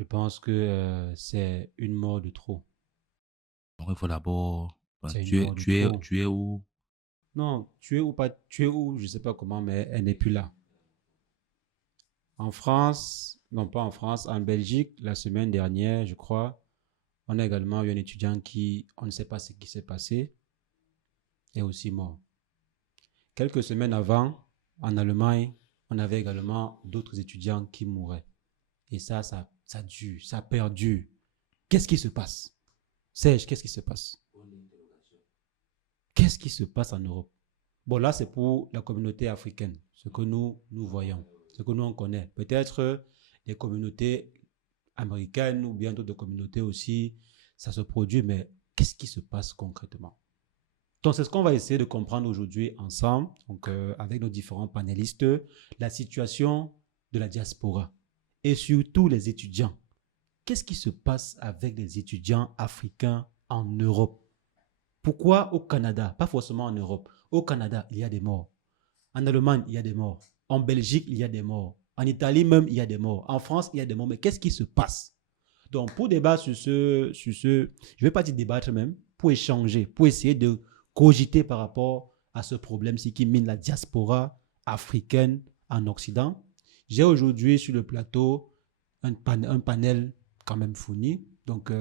Je pense que c'est une mort de trop. Donc, il faut d'abord. Enfin, C'est une mort de trop. tu es où? Non, tu es ou pas, tu es où, je ne sais pas comment, mais elle n'est plus là. En France, non pas en France, en Belgique, la semaine dernière, je crois, on a également eu un étudiant qui, on ne sait pas ce qui s'est passé, est aussi mort. Quelques semaines avant, en Allemagne, on avait également d'autres étudiants qui mouraient. Et ça dure, ça perdure. Qu'est-ce qui se passe? Serge, qu'est-ce qui se passe? Qu'est-ce qui se passe en Europe? Bon, là, c'est pour la communauté africaine, ce que nous voyons, ce que nous on connaît. Peut-être les communautés américaines ou bien d'autres communautés aussi, ça se produit, mais qu'est-ce qui se passe concrètement? Donc, c'est ce qu'on va essayer de comprendre aujourd'hui ensemble, donc, avec nos différents panélistes, la situation de la diaspora et surtout les étudiants. Qu'est-ce qui se passe avec les étudiants africains en Europe? Pourquoi au Canada? Pas forcément en Europe. Au Canada, il y a des morts. En Allemagne, il y a des morts. En Belgique, il y a des morts. En Italie même, il y a des morts. En France, il y a des morts. Mais qu'est-ce qui se passe? Donc, pour débattre je ne vais pas dire débattre même, pour échanger, pour essayer de cogiter par rapport à ce problème-ci qui mine la diaspora africaine en Occident, j'ai aujourd'hui sur le plateau un panel quand même fourni. Donc,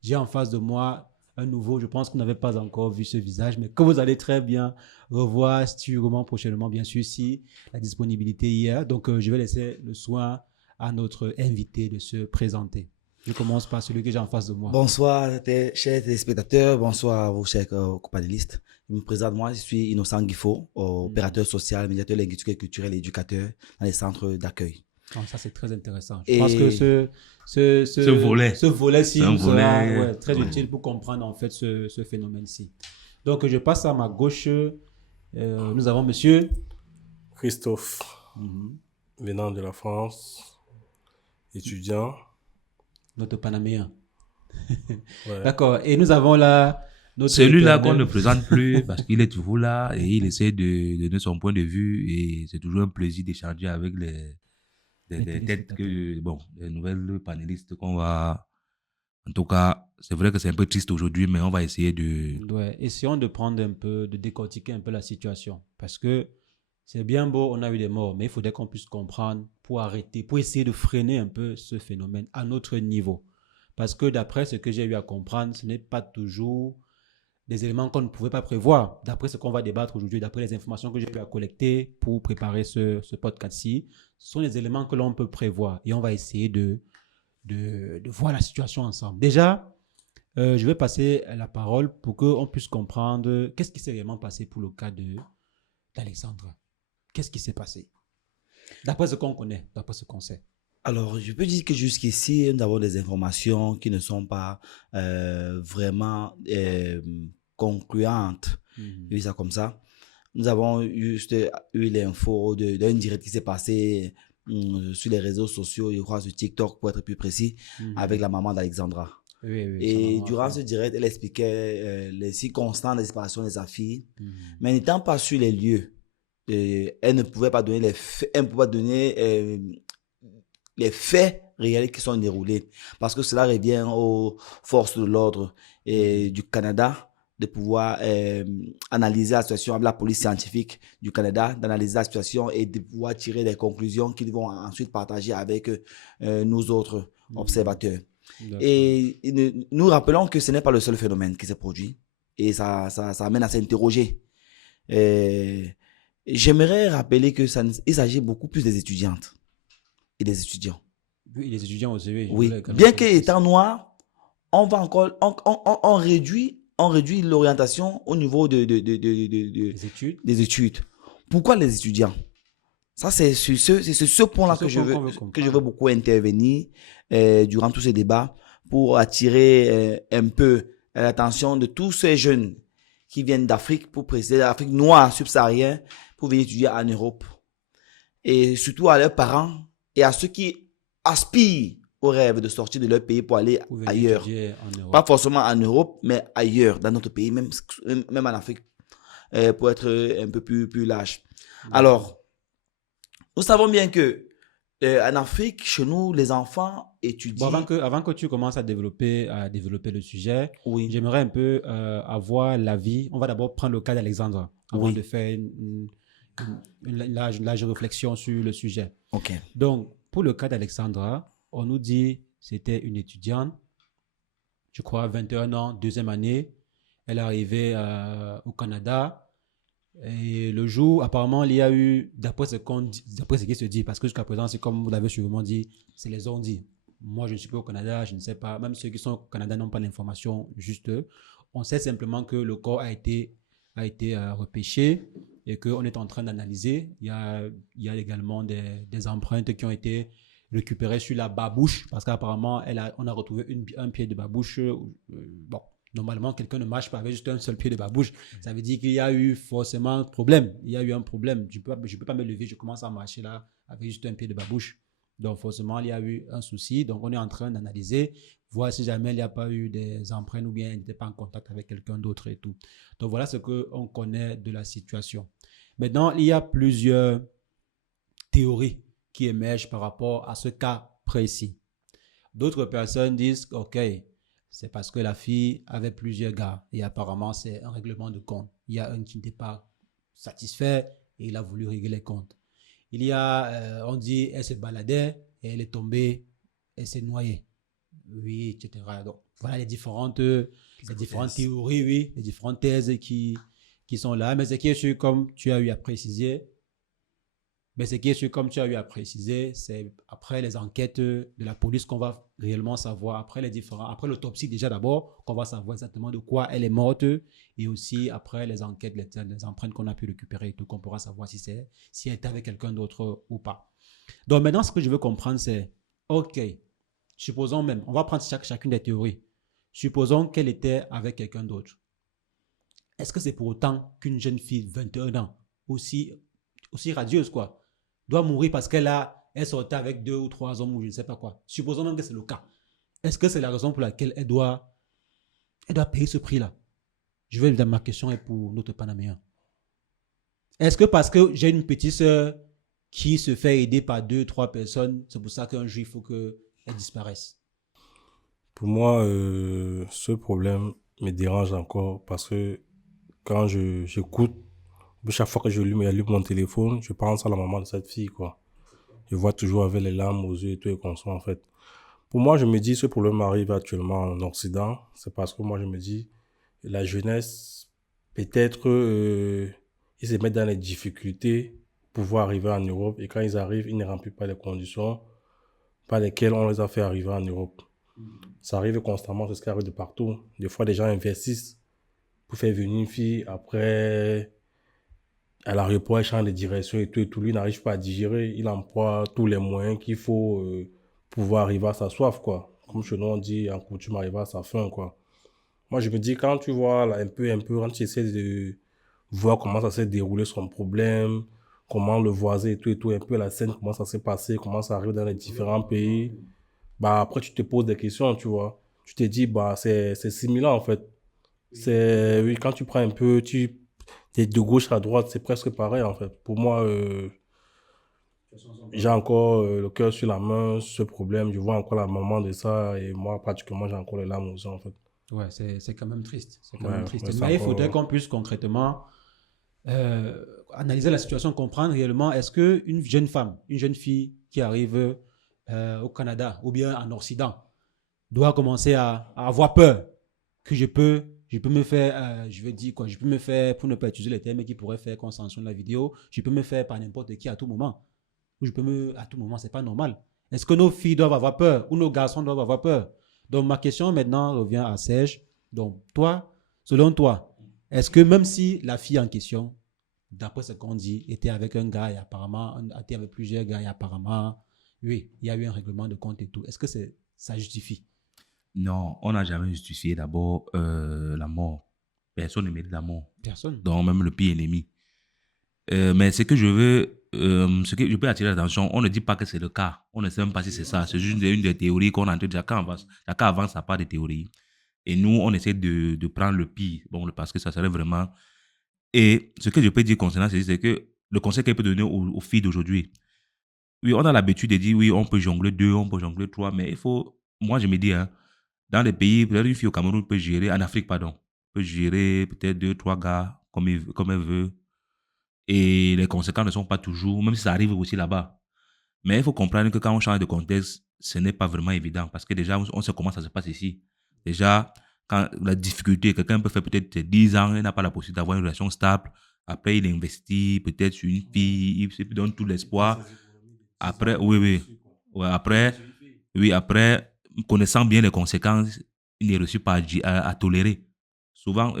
j'ai en face de moi un nouveau, je pense que vous n'avez pas encore vu ce visage, mais que vous allez très bien revoir sûrement prochainement, bien sûr, si la disponibilité y est. Donc, je vais laisser le soin à notre invité de se présenter. Je commence par celui que j'ai en face de moi. Bonsoir, chers téléspectateurs, bonsoir à vous, chers panélistes. Je me présente, moi, je suis Innocent Guifo, opérateur social, médiateur linguistique et culturel et éducateur dans les centres d'accueil. Donc, ça, c'est très intéressant. Je pense que Et Ce volet-ci c'est un nous sera volet. très utile pour comprendre en fait ce phénomène-ci. Donc, je passe à ma gauche. Nous avons monsieur. Christophe, venant de la France, étudiant. Notre Panaméen. Ouais. D'accord. Et nous avons là notre Celui-là qu'on éternel- ne présente plus parce qu'il est toujours là et il essaie de donner son point de vue et c'est toujours un plaisir d'échanger avec les têtes les nouvelles panélistes qu'on va. En tout cas, c'est vrai que c'est un peu triste aujourd'hui, mais on va essayer de. Ouais, essayons de prendre un peu, de décortiquer un peu la situation. Parce que c'est bien beau, on a eu des morts, mais il faudrait qu'on puisse comprendre pour arrêter, pour essayer de freiner un peu ce phénomène à notre niveau. Parce que d'après ce que j'ai eu à comprendre, ce n'est pas toujours des éléments qu'on ne pouvait pas prévoir. D'après ce qu'on va débattre aujourd'hui, d'après les informations que j'ai eu à collecter pour préparer ce podcast-ci, ce sont des éléments que l'on peut prévoir. Et on va essayer de voir la situation ensemble. Déjà, je vais passer la parole pour qu'on puisse comprendre qu'est-ce qui s'est réellement passé pour le cas d'Alexandre. Qu'est-ce qui s'est passé? D'après ce qu'on connaît, d'après ce qu'on sait. alors, je peux dire que jusqu'ici, nous avons des informations qui ne sont pas vraiment concluantes. Je dis ça comme ça. Nous avons juste eu l'info d'une direct qui s'est passée sur les réseaux sociaux, je crois sur TikTok pour être plus précis, avec la maman d'Alexandra. Oui, oui, Et maman, durant oui. ce direct, elle expliquait les circonstances de la disparition de sa fille. Mais n'étant pas sur les lieux, elle ne pouvait pas donner elle ne pouvait pas donner les faits réels qui sont déroulés. Parce que cela revient aux forces de l'ordre du Canada de pouvoir analyser la situation avec la police scientifique du Canada, d'analyser la situation et de pouvoir tirer des conclusions qu'ils vont ensuite partager avec nous autres observateurs. D'accord. Et nous rappelons que ce n'est pas le seul phénomène qui se produit et ça amène à s'interroger. J'aimerais rappeler que il s'agit beaucoup plus des étudiantes et des étudiants. Oui, les étudiants aussi, oui. Oui, bien qu'étant noir, on va encore, on réduit l'orientation au niveau Les études. des études. Pourquoi les étudiants? Ça, c'est sur ce point-là C'est ce que qu'on veut je veux comprendre. beaucoup intervenir durant tous ces débats pour attirer un peu l'attention de tous ces jeunes qui viennent d'Afrique, pour préciser l'Afrique noire subsaharienne, pour venir étudier en Europe. Et surtout à leurs parents et à ceux qui aspirent au rêve de sortir de leur pays pour aller Pour venir ailleurs. étudier en Europe. Pas forcément en Europe, mais ailleurs, dans notre pays, même en Afrique, pour être un peu plus large. Alors, nous savons bien que En Afrique, chez nous, les enfants Bon, étudient. avant que tu commences à développer le sujet, Oui. j'aimerais un peu avoir l'avis. On va d'abord prendre le cas d'Alexandre avant Oui. de faire une large réflexion sur le sujet. OK. Donc, pour le cas d'Alexandra, on nous dit c'était une étudiante, je crois 21 ans, deuxième année. Elle est arrivée au Canada. Et le jour, apparemment, il y a eu, d'après ce qui se dit, parce que jusqu'à présent, c'est comme vous l'avez sûrement dit, c'est les on dit. Moi, je ne suis pas au Canada, je ne sais pas. Même ceux qui sont au Canada n'ont pas l'information juste. On sait simplement que le corps a été repêché et qu'on est en train d'analyser. Il y a également des empreintes qui ont été récupérées sur la babouche, parce qu'apparemment, on a retrouvé un pied de babouche. Bon. Normalement, quelqu'un ne marche pas avec juste un seul pied de babouche. Ça veut dire qu'il y a eu forcément un problème. Il y a eu un problème. Je peux pas me lever, je commence à marcher là avec juste un pied de babouche. Donc, forcément, il y a eu un souci. Donc, on est en train d'analyser, voir si jamais il n'y a pas eu des empreintes ou bien il n'était pas en contact avec quelqu'un d'autre et tout. Donc, voilà ce qu'on connaît de la situation. Maintenant, il y a plusieurs théories qui émergent par rapport à ce cas précis. D'autres personnes disent, OK, c'est parce que la fille avait plusieurs gars et apparemment c'est un règlement de compte. Il y a un qui n'était pas satisfait et il a voulu régler les comptes. Il y a, on dit, elle se baladait et elle est tombée, elle s'est noyée. Oui, etc. Donc voilà les différentes théories, oui, les différentes thèses qui sont là. Mais ce qui est sûr, comme tu as eu à préciser, c'est après les enquêtes de la police qu'on va réellement savoir, après l'autopsie déjà d'abord, qu'on va savoir exactement de quoi elle est morte, et aussi après les enquêtes, les empreintes qu'on a pu récupérer et tout, qu'on pourra savoir si elle était avec quelqu'un d'autre ou pas. Donc maintenant, ce que je veux comprendre, c'est, OK, supposons même, on va prendre chacune des théories. Supposons qu'elle était avec quelqu'un d'autre. Est-ce que c'est pour autant qu'une jeune fille de 21 ans, aussi radieuse, quoi, doit mourir parce qu'elle sortait avec 2 ou 3 hommes ou je ne sais pas quoi. Supposons même que c'est le cas. Est-ce que c'est la raison pour laquelle elle doit payer ce prix-là? Ma question est pour notre Panaméen. Est-ce que parce que j'ai une petite sœur qui se fait aider par 2, 3 personnes, c'est pour ça qu'un jour il faut qu'elle disparaisse? Pour moi, ce problème me dérange encore parce que quand j'écoute, chaque fois que je allume mon téléphone, je pense à la maman de cette fille, quoi. Je vois toujours avec les larmes aux yeux et tout et comme ça, en fait. Pour moi, je me dis, ce problème arrive actuellement en Occident. C'est parce que moi, je me dis, la jeunesse, peut-être, ils se mettent dans les difficultés pour pouvoir arriver en Europe. Et quand ils arrivent, ils ne remplissent pas les conditions par lesquelles on les a fait arriver en Europe. Ça arrive constamment, c'est ce qui arrive de partout. Des fois, des gens investissent pour faire venir une fille. Après, à l'aéroport, il change de direction et tout. Lui n'arrive pas à digérer. Il emploie tous les moyens qu'il faut pouvoir arriver à sa soif, quoi. Comme chez nous, on dit, en coutume, arriver à sa faim, quoi. Moi, je me dis, quand tu vois là, un peu, quand tu essaies de voir comment ça s'est déroulé son problème, comment le voisin et tout, un peu la scène, comment ça s'est passé, comment ça arrive dans les différents pays, bah après, tu te poses des questions, tu vois. Tu te dis, bah, c'est similaire, en fait. Oui, quand tu prends un peu, de gauche à droite, c'est presque pareil, en fait. Pour moi, j'ai encore le cœur sur la main, ce problème. Je vois encore la maman de ça et moi, pratiquement, j'ai encore les larmes aux yeux, en fait. Ouais, c'est quand même triste. C'est quand Ouais, même triste. ouais, Mais il faudrait qu'on puisse concrètement analyser la situation, comprendre réellement est-ce qu'une jeune femme, une jeune fille qui arrive au Canada ou bien en Occident doit commencer à avoir peur que je peux me faire, je vais dire quoi, je peux me faire, pour ne pas utiliser les termes qui pourraient faire qu'on sanctionne la vidéo, je peux me faire par n'importe qui à tout moment. Ou à tout moment, c'est pas normal. Est-ce que nos filles doivent avoir peur ou nos garçons doivent avoir peur? Donc, ma question maintenant revient à Serge. Donc, toi, selon toi, est-ce que même si la fille en question, d'après ce qu'on dit, était avec un gars et apparemment, était avec plusieurs gars et apparemment, oui, il y a eu un règlement de compte et tout, est-ce que ça justifie? Non, on n'a jamais justifié d'abord la mort. Personne ne mérite la mort. Personne. Donc, même le pire ennemi. Mais ce que je peux attirer l'attention, on ne dit pas que c'est le cas. On ne sait même pas si c'est ça. C'est juste une des théories qu'on a en train de dire. Chacun avance sa part des théories. Et nous, on essaie de prendre le pire. Bon, parce que ça serait vraiment... Et ce que je peux dire concernant ceci, c'est que le conseil qu'elle peut donner aux filles d'aujourd'hui, oui, on a l'habitude de dire, oui, on peut jongler 2, on peut jongler 3, mais il faut, moi je me dis, hein, dans les pays, peut-être une fille au Cameroun peut gérer, en Afrique, pardon, peut gérer peut-être 2, 3 gars comme elle veut. Et les conséquences ne sont pas toujours, même si ça arrive aussi là-bas. Mais il faut comprendre que quand on change de contexte, ce n'est pas vraiment évident. Parce que déjà, on sait comment ça se passe ici. Déjà, quand la difficulté, quelqu'un peut faire peut-être 10 ans, il n'a pas la possibilité d'avoir une relation stable. Après, il investit peut-être sur une fille, il se donne tout l'espoir. Après, oui. Ouais, après, oui, après, connaissant bien les conséquences, il n'est reçu pas à tolérer. Souvent,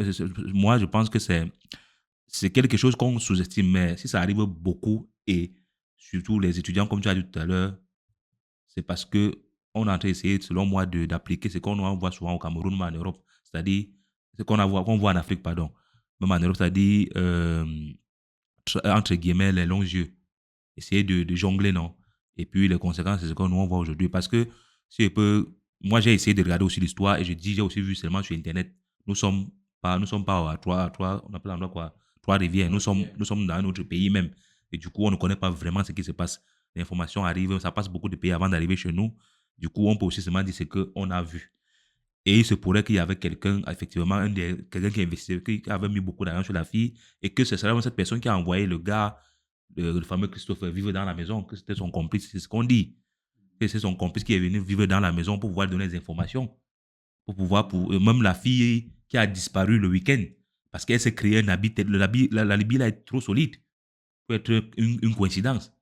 moi, je pense que c'est quelque chose qu'on sous-estime, mais si ça arrive beaucoup, et surtout les étudiants, comme tu as dit tout à l'heure, c'est parce que on est en train d'essayer, selon moi, d'appliquer ce qu'on voit souvent au Cameroun, mais en Europe, c'est-à-dire ce qu'on voit en Afrique, pardon, même en Europe, c'est-à-dire, entre guillemets, les longs yeux. Essayer de jongler, non? Et puis les conséquences, c'est ce qu'on on voit aujourd'hui. Parce que, si je peux, moi, j'ai essayé de regarder aussi l'histoire, et je dis, j'ai aussi vu seulement sur Internet, nous sommes pas à trois, on appelle l'endroit quoi? Trois-Rivières. Nous sommes dans un autre pays même. Et du coup, on ne connaît pas vraiment ce qui se passe. L'information arrive, ça passe beaucoup de pays avant d'arriver chez nous. Du coup, on peut aussi seulement dire ce qu'on a vu. Et il se pourrait qu'il y avait quelqu'un, effectivement, quelqu'un qui investit, qui avait mis beaucoup d'argent sur la fille, et que ce serait cette personne qui a envoyé le gars, le fameux Christophe, vivre dans la maison, que c'était son complice, c'est ce qu'on dit. Que c'est son complice qui est venu vivre dans la maison pour pouvoir donner des informations. Même la fille qui a disparu le week-end, parce qu'elle s'est créé un habit, la Libye là est trop solide. Peut être une coïncidence.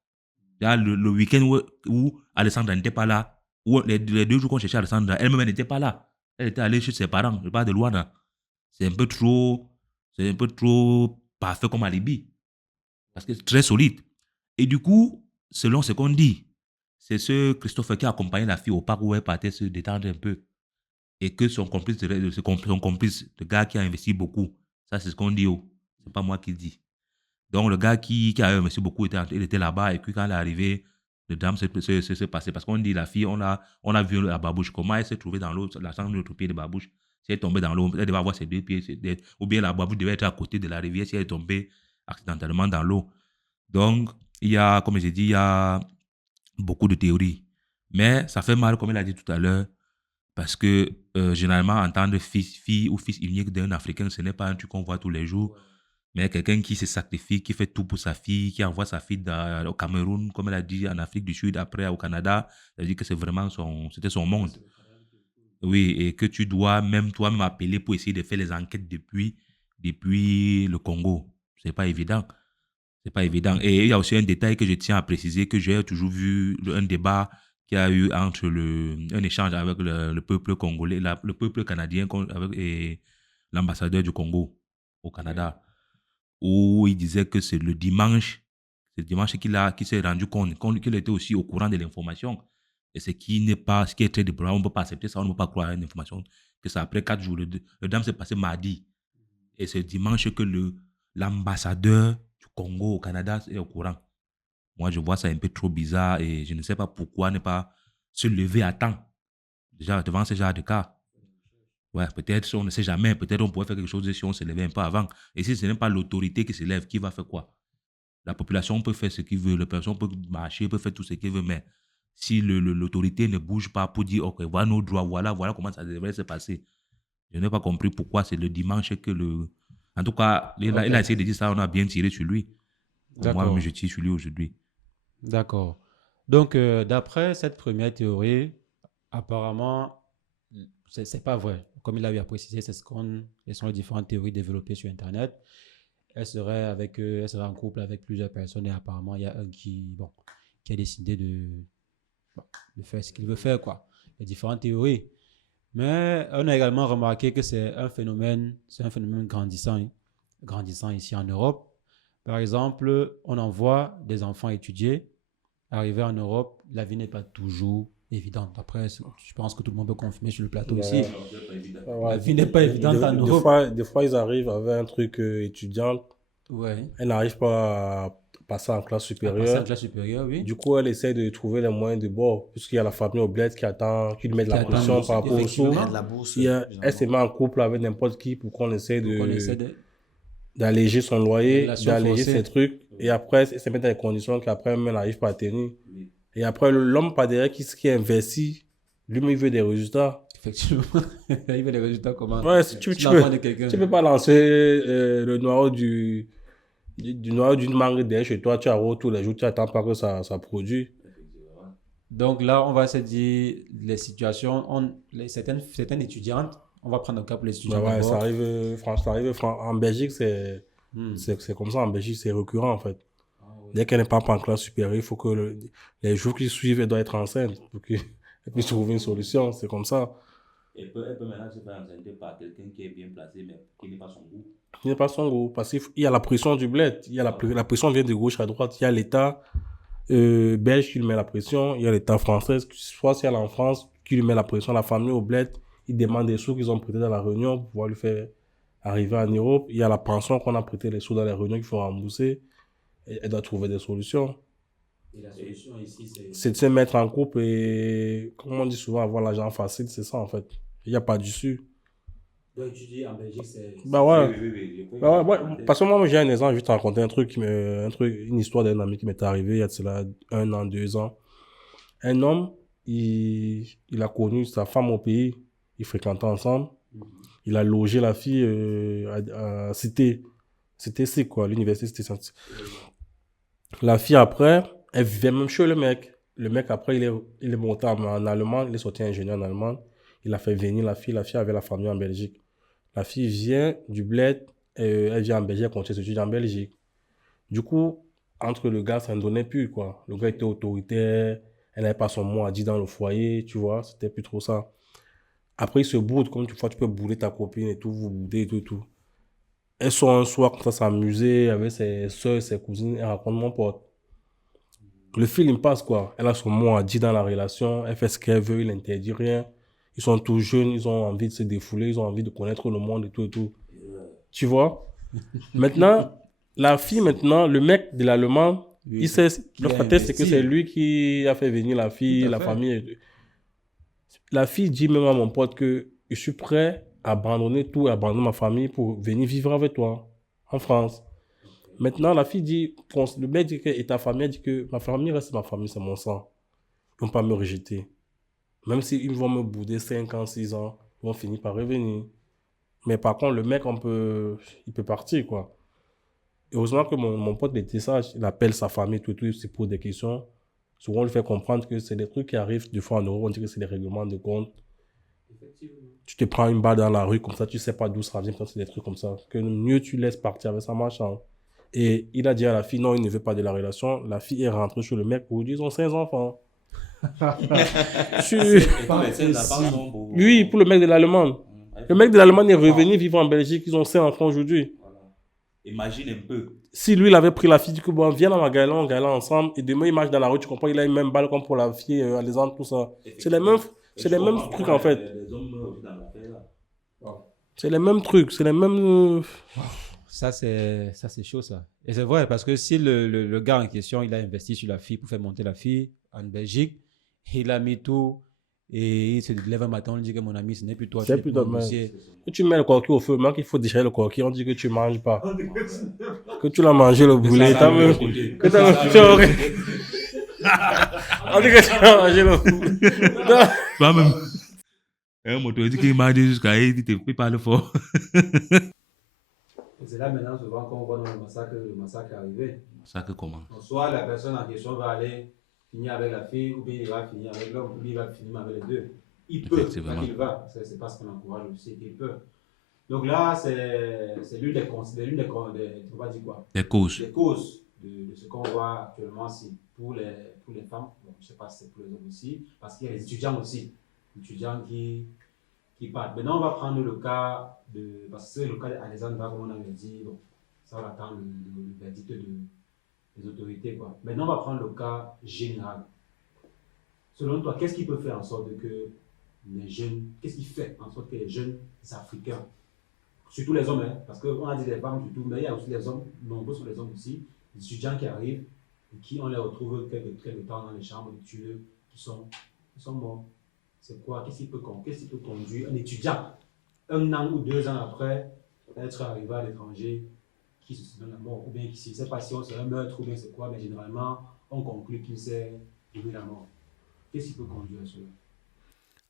Là, le week-end où Alessandra n'était pas là, où les 2 jours qu'on cherchait Alessandra, elle-même n'était pas là. Elle était allée chez ses parents, je parle de Luanda. C'est un peu trop parfait comme alibi. Parce que c'est très solide. Et du coup, selon ce qu'on dit, c'est ce Christophe qui a accompagné la fille au parc où elle partait se détendre un peu. Et que son complice, le gars qui a investi beaucoup, ça c'est ce qu'on dit. C'est pas moi qui le dis. Donc le gars qui a investi beaucoup, il était là-bas. Et puis quand elle est arrivée, le drame s'est passé. Parce qu'on dit la fille, on a vu la babouche. Comment elle s'est trouvée dans l'eau, la sangle de l'autre pied de babouche. Si elle est tombée dans l'eau, elle devait avoir ses 2 pieds. Ou bien la babouche devait être à côté de la rivière si elle est tombée accidentellement dans l'eau. Donc, il y a, comme j'ai dit, il y a beaucoup de théories. Mais ça fait mal, comme il a dit tout à l'heure, parce que généralement, entendre fille ou fils unique d'un Africain, ce n'est pas un truc qu'on voit tous les jours. Mais quelqu'un qui se sacrifie, qui fait tout pour sa fille, qui envoie sa fille au Cameroun, comme elle a dit, en Afrique du Sud, après au Canada, ça veut dire que c'est vraiment c'était son monde. Oui, et que tu dois même toi-même appeler pour essayer de faire les enquêtes depuis le Congo. C'est pas évident. C'est pas évident. Et il y a aussi un détail que je tiens à préciser, que j'ai toujours vu un débat qu'il y a eu entre un échange avec le peuple congolais, le peuple canadien et l'ambassadeur du Congo au Canada, où il disait que c'est le dimanche qu'il s'est rendu compte qu'il était aussi au courant de l'information. Et ce qui est très déplorable, on ne peut pas accepter ça, on ne peut pas croire à une information, que c'est après 4 jours. Le drame s'est passé mardi. Et c'est dimanche que l'ambassadeur du Congo au Canada est au courant. Moi, je vois ça un peu trop bizarre et je ne sais pas pourquoi ne pas se lever à temps. Déjà, devant ce genre de cas. Ouais, peut-être, on ne sait jamais, peut-être on pourrait faire quelque chose si on se levait un peu avant. Et si ce n'est pas l'autorité qui se lève, qui va faire quoi? La population peut faire ce qu'il veut, la personne peut marcher, peut faire tout ce qu'il veut, mais si l'autorité ne bouge pas pour dire, OK, voilà nos droits, voilà comment ça devrait se passer. Je n'ai pas compris pourquoi c'est le dimanche que En tout cas, il a essayé de dire ça, on a bien tiré sur lui. Moi-même, je tire sur lui aujourd'hui. D'accord. Donc, d'après cette première théorie, apparemment, c'est pas vrai. Comme il a eu à préciser, ce sont les différentes théories développées sur Internet. Elle serait en couple avec plusieurs personnes et apparemment, il y a un qui a décidé de faire ce qu'il veut faire, quoi. Les différentes théories. Mais on a également remarqué que c'est un phénomène grandissant ici en Europe. Par exemple, on en voit des enfants étudier. Arriver en Europe, la vie n'est pas toujours évidente. Après, je pense que tout le monde peut confirmer sur le plateau ici. La vie n'est pas évidente en Europe. Des fois, ils arrivent avec un truc étudiant. Ouais. Elle n'arrive pas à passer en classe supérieure. Oui. Du coup, elle essaie de trouver les moyens de bord, puisqu'il y a la famille au bled qui attend, qui lui met de la pression par rapport au sous. Elle se met en couple avec n'importe qui pour qu'on essaie de... d'alléger son loyer, Relation d'alléger forcée. ses trucs, et après, se mettre dans des conditions qu'après, même, elle n'arrive pas à tenir. Et après, l'homme par derrière qui investit, lui-même, il veut des résultats. Effectivement. Il veut des résultats comment? Ouais, si tu l'enfant de quelqu'un. peux pas lancer le noyau du noyau d'une mangue derrière chez toi, tu arroses tous les jours, tu attends pas que ça produit. Donc là, on va se dire les situations, certaines étudiantes, on va prendre un cas pour les Bah étudiants ouais, d'abord. ça arrive, en Belgique, c'est comme ça, en Belgique, c'est récurrent en fait. Dès qu'elle n'est pas en classe supérieure, il faut que les jours qui suivent, elle doit être enceinte pour qu'elle puisse trouver une solution, c'est comme ça. Elle peut maintenant se faire enceinte par quelqu'un qui est bien placé, mais qui n'est pas son goût. Il n'est pas son goût, parce qu'il y a la pression du bled, il y a la pression vient de gauche à droite, il y a l'État belge qui lui met la pression, il y a l'État français, soit si elle est en France, qui lui met la pression, la famille au bled, il demande des sous qu'ils ont prêtés dans la réunion pour pouvoir lui faire arriver en Europe, il y a la pension qu'on a prêté les sous dans les réunions qu'il faut rembourser, et elle doit trouver des solutions. Et la solution ici, C'est de se mettre en couple et, comme on dit souvent, avoir l'argent facile, c'est ça en fait. Il n'y a pas d'issue. Donc tu dis en Belgique, c'est... Bah ouais. Oui. Bah ouais. Parce que moi, j'ai un exemple, je vais te raconter un truc, une histoire d'un ami qui m'est arrivé il y a de cela 1 an, 2 ans. Un homme, il a connu sa femme au pays, ils fréquentaient ensemble. Il a logé la fille à Cité C, quoi, l'université Cité C. La fille, après, elle vivait même chez le mec. Le mec, après, il est monté en Allemagne, il est sorti ingénieur en Allemagne. Il a fait venir la fille avait la famille en Belgique. La fille vient du bled, elle vient en Belgique, elle continue ses études en Belgique. Du coup, entre le gars, ça ne donnait plus, quoi. Le gars était autoritaire, elle n'avait pas son mot à dire dans le foyer, tu vois, c'était plus trop ça. Après, il se boude, comme tu vois, tu peux bouder ta copine et tout, vous boudez et tout. Elle sort un soir, comme ça, s'amuser avec ses soeurs, ses cousines, elle raconte mon pote. Le film passe, quoi. Elle a son mot à dire dans la relation, elle fait ce qu'elle veut, il n'interdit rien. Ils sont tous jeunes, ils ont envie de se défouler, ils ont envie de connaître le monde et tout et tout. Tu vois? Maintenant, la fille, le mec de l'allemand, il sait, le fait c'est que c'est lui qui a fait venir la fille, la famille. Et tout. La fille dit même à mon pote que je suis prêt à abandonner tout, à abandonner ma famille pour venir vivre avec toi en France. Maintenant, la fille dit, le mec dit que, et ta famille dit que ma famille reste ma famille, c'est mon sang. Ils ne vont pas me rejeter. Même s'ils vont me bouder 5 ans, 6 ans, ils vont finir par revenir. Mais par contre, le mec, il peut partir, quoi. Et heureusement que mon pote était sage, il appelle sa famille, tout, c'est pour des questions. Souvent, on lui fait comprendre que c'est des trucs qui arrivent des fois en Europe, on dit que c'est des règlements de compte. Tu te prends une balle dans la rue, comme ça, tu sais pas d'où ça vient, quand c'est des trucs comme ça. Que mieux tu laisses partir avec sa machin. Et il a dit à la fille, non, il ne veut pas de la relation. La fille est rentrée chez le mec pour lui dire, ils ont 5 enfants. Oui, pour le mec de l'Allemagne. Le mec de l'Allemagne est revenu vivre en Belgique, ils ont 5 enfants aujourd'hui. Imagine un peu. Si lui, il avait pris la fille, du coup, bon, viens dans ma gala, on gala ensemble, et demain, il marche dans la rue, tu comprends, il a une même balle comme pour la fille, Alexandre, tout ça. C'est les mêmes trucs, en fait. C'est les mêmes trucs, c'est les mêmes... Ça, c'est chaud, ça. Et c'est vrai, parce que si le gars en question, il a investi sur la fille pour faire monter la fille en Belgique, il a mis tout, et il se lève un matin, on lui dit que mon ami, ce n'est plus toi. C'est plus toi, tu mets le coquille au feu, maintenant qu'il faut déchirer le coquille, on dit que tu ne manges pas. Que tu l'as mangé le boulet, t'as même... Que t'as même... On dit que tu l'as mangé le boulet. Toi-même. Un moto dit qu'il m'a dit jusqu'à il dit, tu parles fort. C'est là maintenant souvent qu'on voit dans le massacre est arrivé. Massacre comment? Soit la personne en question va aller finir avec la fille, ou bien il va finir avec l'homme, ou bien il va finir avec les deux. Il peut, pas qu'il va. C'est pas ce qu'on encourage aussi, qu'il peut. Donc là, c'est l'une des on va dire quoi? Des causes. Des causes de ce qu'on voit actuellement ici pour les femmes. Bon, je ne sais pas si c'est pour les hommes aussi, parce qu'il y a les étudiants aussi. Étudiants qui partent. Maintenant, on va prendre le cas parce que le cas d'Alexandre, comme on avait dit, bon, ça va attendre le verdict des autorités, quoi. Maintenant, on va prendre le cas général. Selon toi, qu'est-ce qui peut faire en sorte que les jeunes, qu'est-ce qui fait en sorte que les jeunes Africains, surtout les hommes, hein, parce qu'on a dit les femmes surtout, mais il y a aussi les hommes, nombreux sont les hommes aussi, les étudiants qui arrivent et qui on les retrouve quelques temps dans les chambres d'études, qui sont morts. C'est quoi? Qu'est-ce qui peut conduire un étudiant 1 an ou 2 ans après être arrivé à l'étranger qui se donne la mort, ou bien qui ne sait pas si c'est un meurtre ou bien c'est quoi, mais généralement, on conclut qu'il s'est donné la mort. Qu'est-ce qui peut conduire à cela?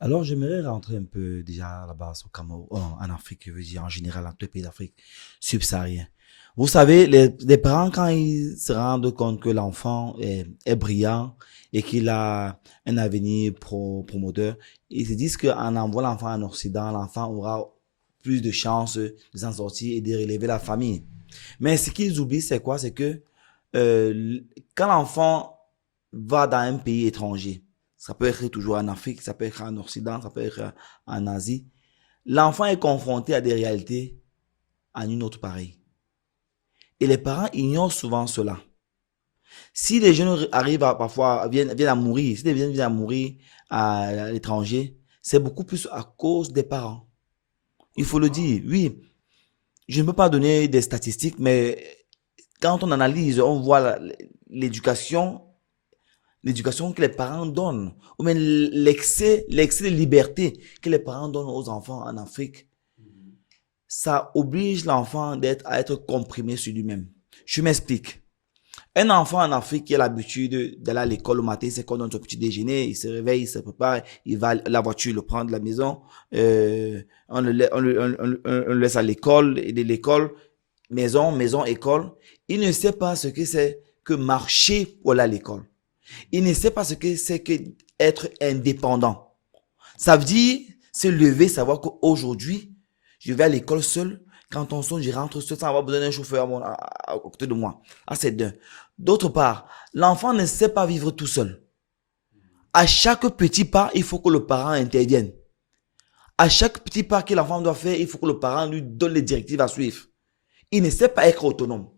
Alors, j'aimerais rentrer un peu déjà là-bas au Cameroun, en Afrique, je veux dire, en général, dans tous les pays d'Afrique subsaharienne. Vous savez, les parents, quand ils se rendent compte que l'enfant est brillant et qu'il a un avenir promoteur, ils se disent qu'en envoyant l'enfant en Occident, l'enfant aura plus de chances de s'en sortir et de relever la famille. Mais ce qu'ils oublient, c'est quoi? C'est que quand l'enfant va dans un pays étranger, ça peut être toujours en Afrique, ça peut être en Occident, ça peut être en Asie, l'enfant est confronté à des réalités en une autre pareille. Et les parents ignorent souvent cela. Si les jeunes arrivent parfois, viennent à mourir, si les jeunes viennent à mourir à l'étranger, c'est beaucoup plus à cause des parents. Il faut le dire, oui. Je ne peux pas donner des statistiques, mais quand on analyse, on voit l'éducation que les parents donnent, ou même l'excès de liberté que les parents donnent aux enfants en Afrique. Ça oblige l'enfant à être comprimé sur lui-même. Je m'explique. Un enfant en Afrique qui a l'habitude d'aller à l'école le matin, c'est qu'on donne son petit déjeuner, il se réveille, il se prépare, il va, la voiture le prend de la maison, on le laisse à l'école, et de l'école, maison, école. Il ne sait pas ce que c'est que marcher pour aller à l'école. Il ne sait pas ce que c'est que être indépendant. Ça veut dire se lever, savoir qu'aujourd'hui, je vais à l'école seul. Quand on sonne, je rentre seul sans avoir besoin d'un chauffeur à côté de moi. Ah, c'est d'un. D'autre part, l'enfant ne sait pas vivre tout seul. À chaque petit pas, il faut que le parent intervienne. À chaque petit pas que l'enfant doit faire, il faut que le parent lui donne les directives à suivre. Il ne sait pas être autonome.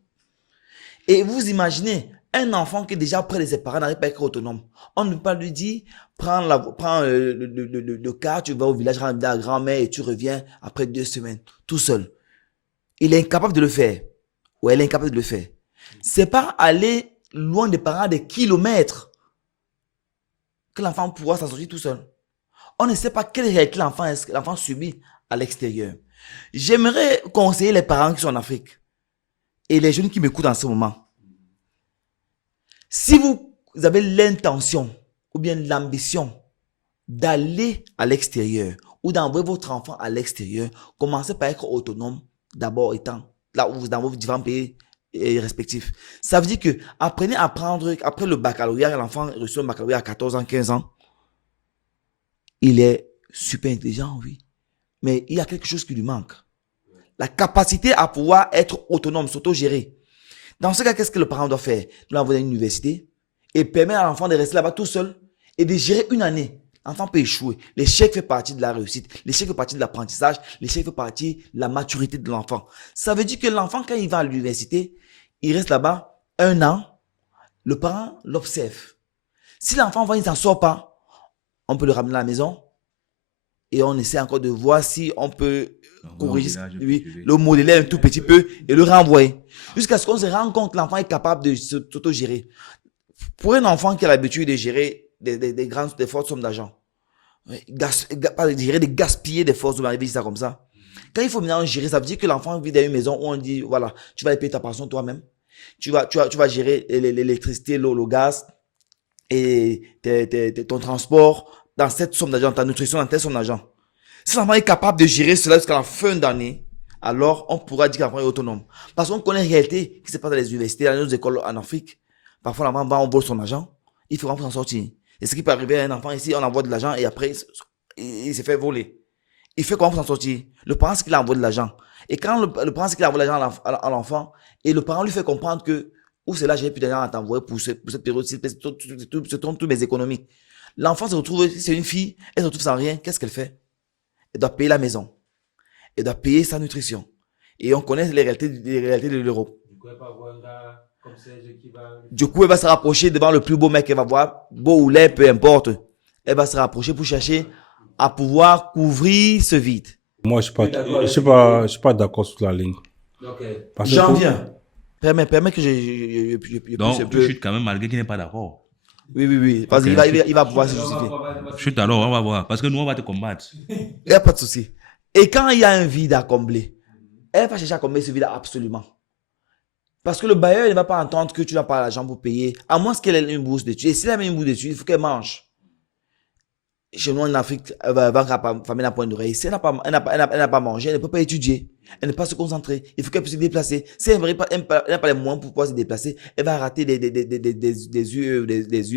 Et vous imaginez, un enfant qui est déjà près de ses parents n'arrive pas à être autonome. On ne peut pas lui dire, prends le car, tu vas au village, rends la grand-mère et tu reviens après 2 semaines, tout seul. Il est incapable de le faire. Ou elle est incapable de le faire. C'est pas aller loin des parents des kilomètres que l'enfant pourra s'en sortir tout seul. On ne sait pas quelle réalité l'enfant subit à l'extérieur. J'aimerais conseiller les parents qui sont en Afrique et les jeunes qui m'écoutent en ce moment. Si vous avez l'intention ou bien l'ambition d'aller à l'extérieur ou d'envoyer votre enfant à l'extérieur, commencez par être autonome, d'abord étant là où vous dans vos différents pays respectifs. Ça veut dire que apprenez à apprendre, après le baccalauréat, l'enfant reçoit le baccalauréat à 14 ans, 15 ans. Il est super intelligent, oui. Mais il y a quelque chose qui lui manque. La capacité à pouvoir être autonome, s'auto-gérer. Dans ce cas, qu'est-ce que le parent doit faire? Il doit envoyer à une université et permettre à l'enfant de rester là-bas tout seul et de gérer une année. L'enfant peut échouer. L'échec fait partie de la réussite. L'échec fait partie de l'apprentissage. L'échec fait partie de la maturité de l'enfant. Ça veut dire que l'enfant, quand il va à l'université, il reste là-bas 1 an. Le parent l'observe. Si l'enfant va, il ne s'en sort pas, on peut le ramener à la maison et on essaie encore de voir si on peut corriger, le modeler un tout petit peu et le renvoyer. Jusqu'à ce qu'on se rende compte que l'enfant est capable de s'auto-gérer. Pour un enfant qui a l'habitude de gérer des fortes sommes d'argent, pas de gérer, de gaspiller des forces, on va dire ça comme ça. Quand il faut maintenant gérer, ça veut dire que l'enfant vit dans une maison où on dit, voilà, tu vas payer ta pension toi-même, tu vas gérer l'électricité, l'eau, le gaz et ton transport dans cette somme d'argent, ta nutrition dans telle somme d'argent. Si l'enfant est capable de gérer cela jusqu'à la fin d'année, alors on pourra dire que l'enfant est autonome. Parce qu'on connaît la réalité qui se passe dans les universités, dans nos écoles en Afrique. Parfois, l'enfant va, on vole son argent, il faut s'en sortir. Et ce qui peut arriver à un enfant ici, on envoie de l'argent et après, il se fait voler. Il fait comment pour s'en sortir? Le parent, c'est qu'il a envoyé de l'argent. Et quand le parent, c'est qu'il a envoyé de l'argent à l'enfant, et le parent lui fait comprendre que, où c'est là, j'ai plus d'argent à t'envoyer pour cette période-ci, ce sont toutes mes économies. L'enfant se retrouve, si c'est une fille, elle se retrouve sans rien, qu'est-ce qu'elle fait? Elle doit payer la maison. Elle doit payer sa nutrition. Et on connaît les réalités de l'Europe. Du coup, elle va se rapprocher devant le plus beau mec qu'elle va voir, beau ou laid, peu importe. Elle va se rapprocher pour chercher à pouvoir couvrir ce vide. Moi, je suis pas d'accord sur la ligne. J'en viens. Permets que je donc, tu chutes quand même malgré qu'il n'est pas d'accord. Oui. Parce qu'il va pouvoir se justifier. Chute alors, on va voir. Parce que nous, on va te combattre. Il n'y a pas de souci. Et quand il y a un vide à combler, elle va chercher à combler ce vide absolument. Parce que le bailleur ne va pas entendre que tu n'as pas l'argent pour payer, à moins qu'elle ait une bourse d'études. Et s'il a une bourse d'études, il faut qu'elle mange. Chez nous en Afrique, elle va fermer la pointe d'oreille. Si elle n'a pas mangé, elle ne peut pas étudier. Elle ne peut pas se concentrer. Il faut qu'elle puisse se déplacer. Si elle n'a pas les moyens pour pouvoir se déplacer, elle va rater des UE, des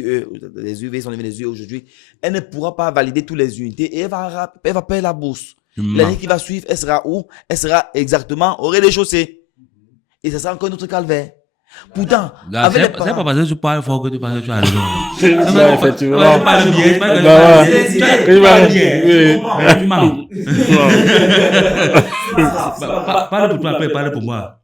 UV, sont devenus des UE aujourd'hui. Elle ne pourra pas valider toutes les unités et elle va payer la bourse. L'année qui va suivre, elle sera où? Elle sera exactement au rez-de-chaussée. Et ça sera encore notre calvaire. Pourtant, avec les C'est pas parce que tu parles fort que tu penses que tu as raison. C'est ça, effectivement. Tu parles bien, tu parles bien. Parle pour toi, après parle pour moi.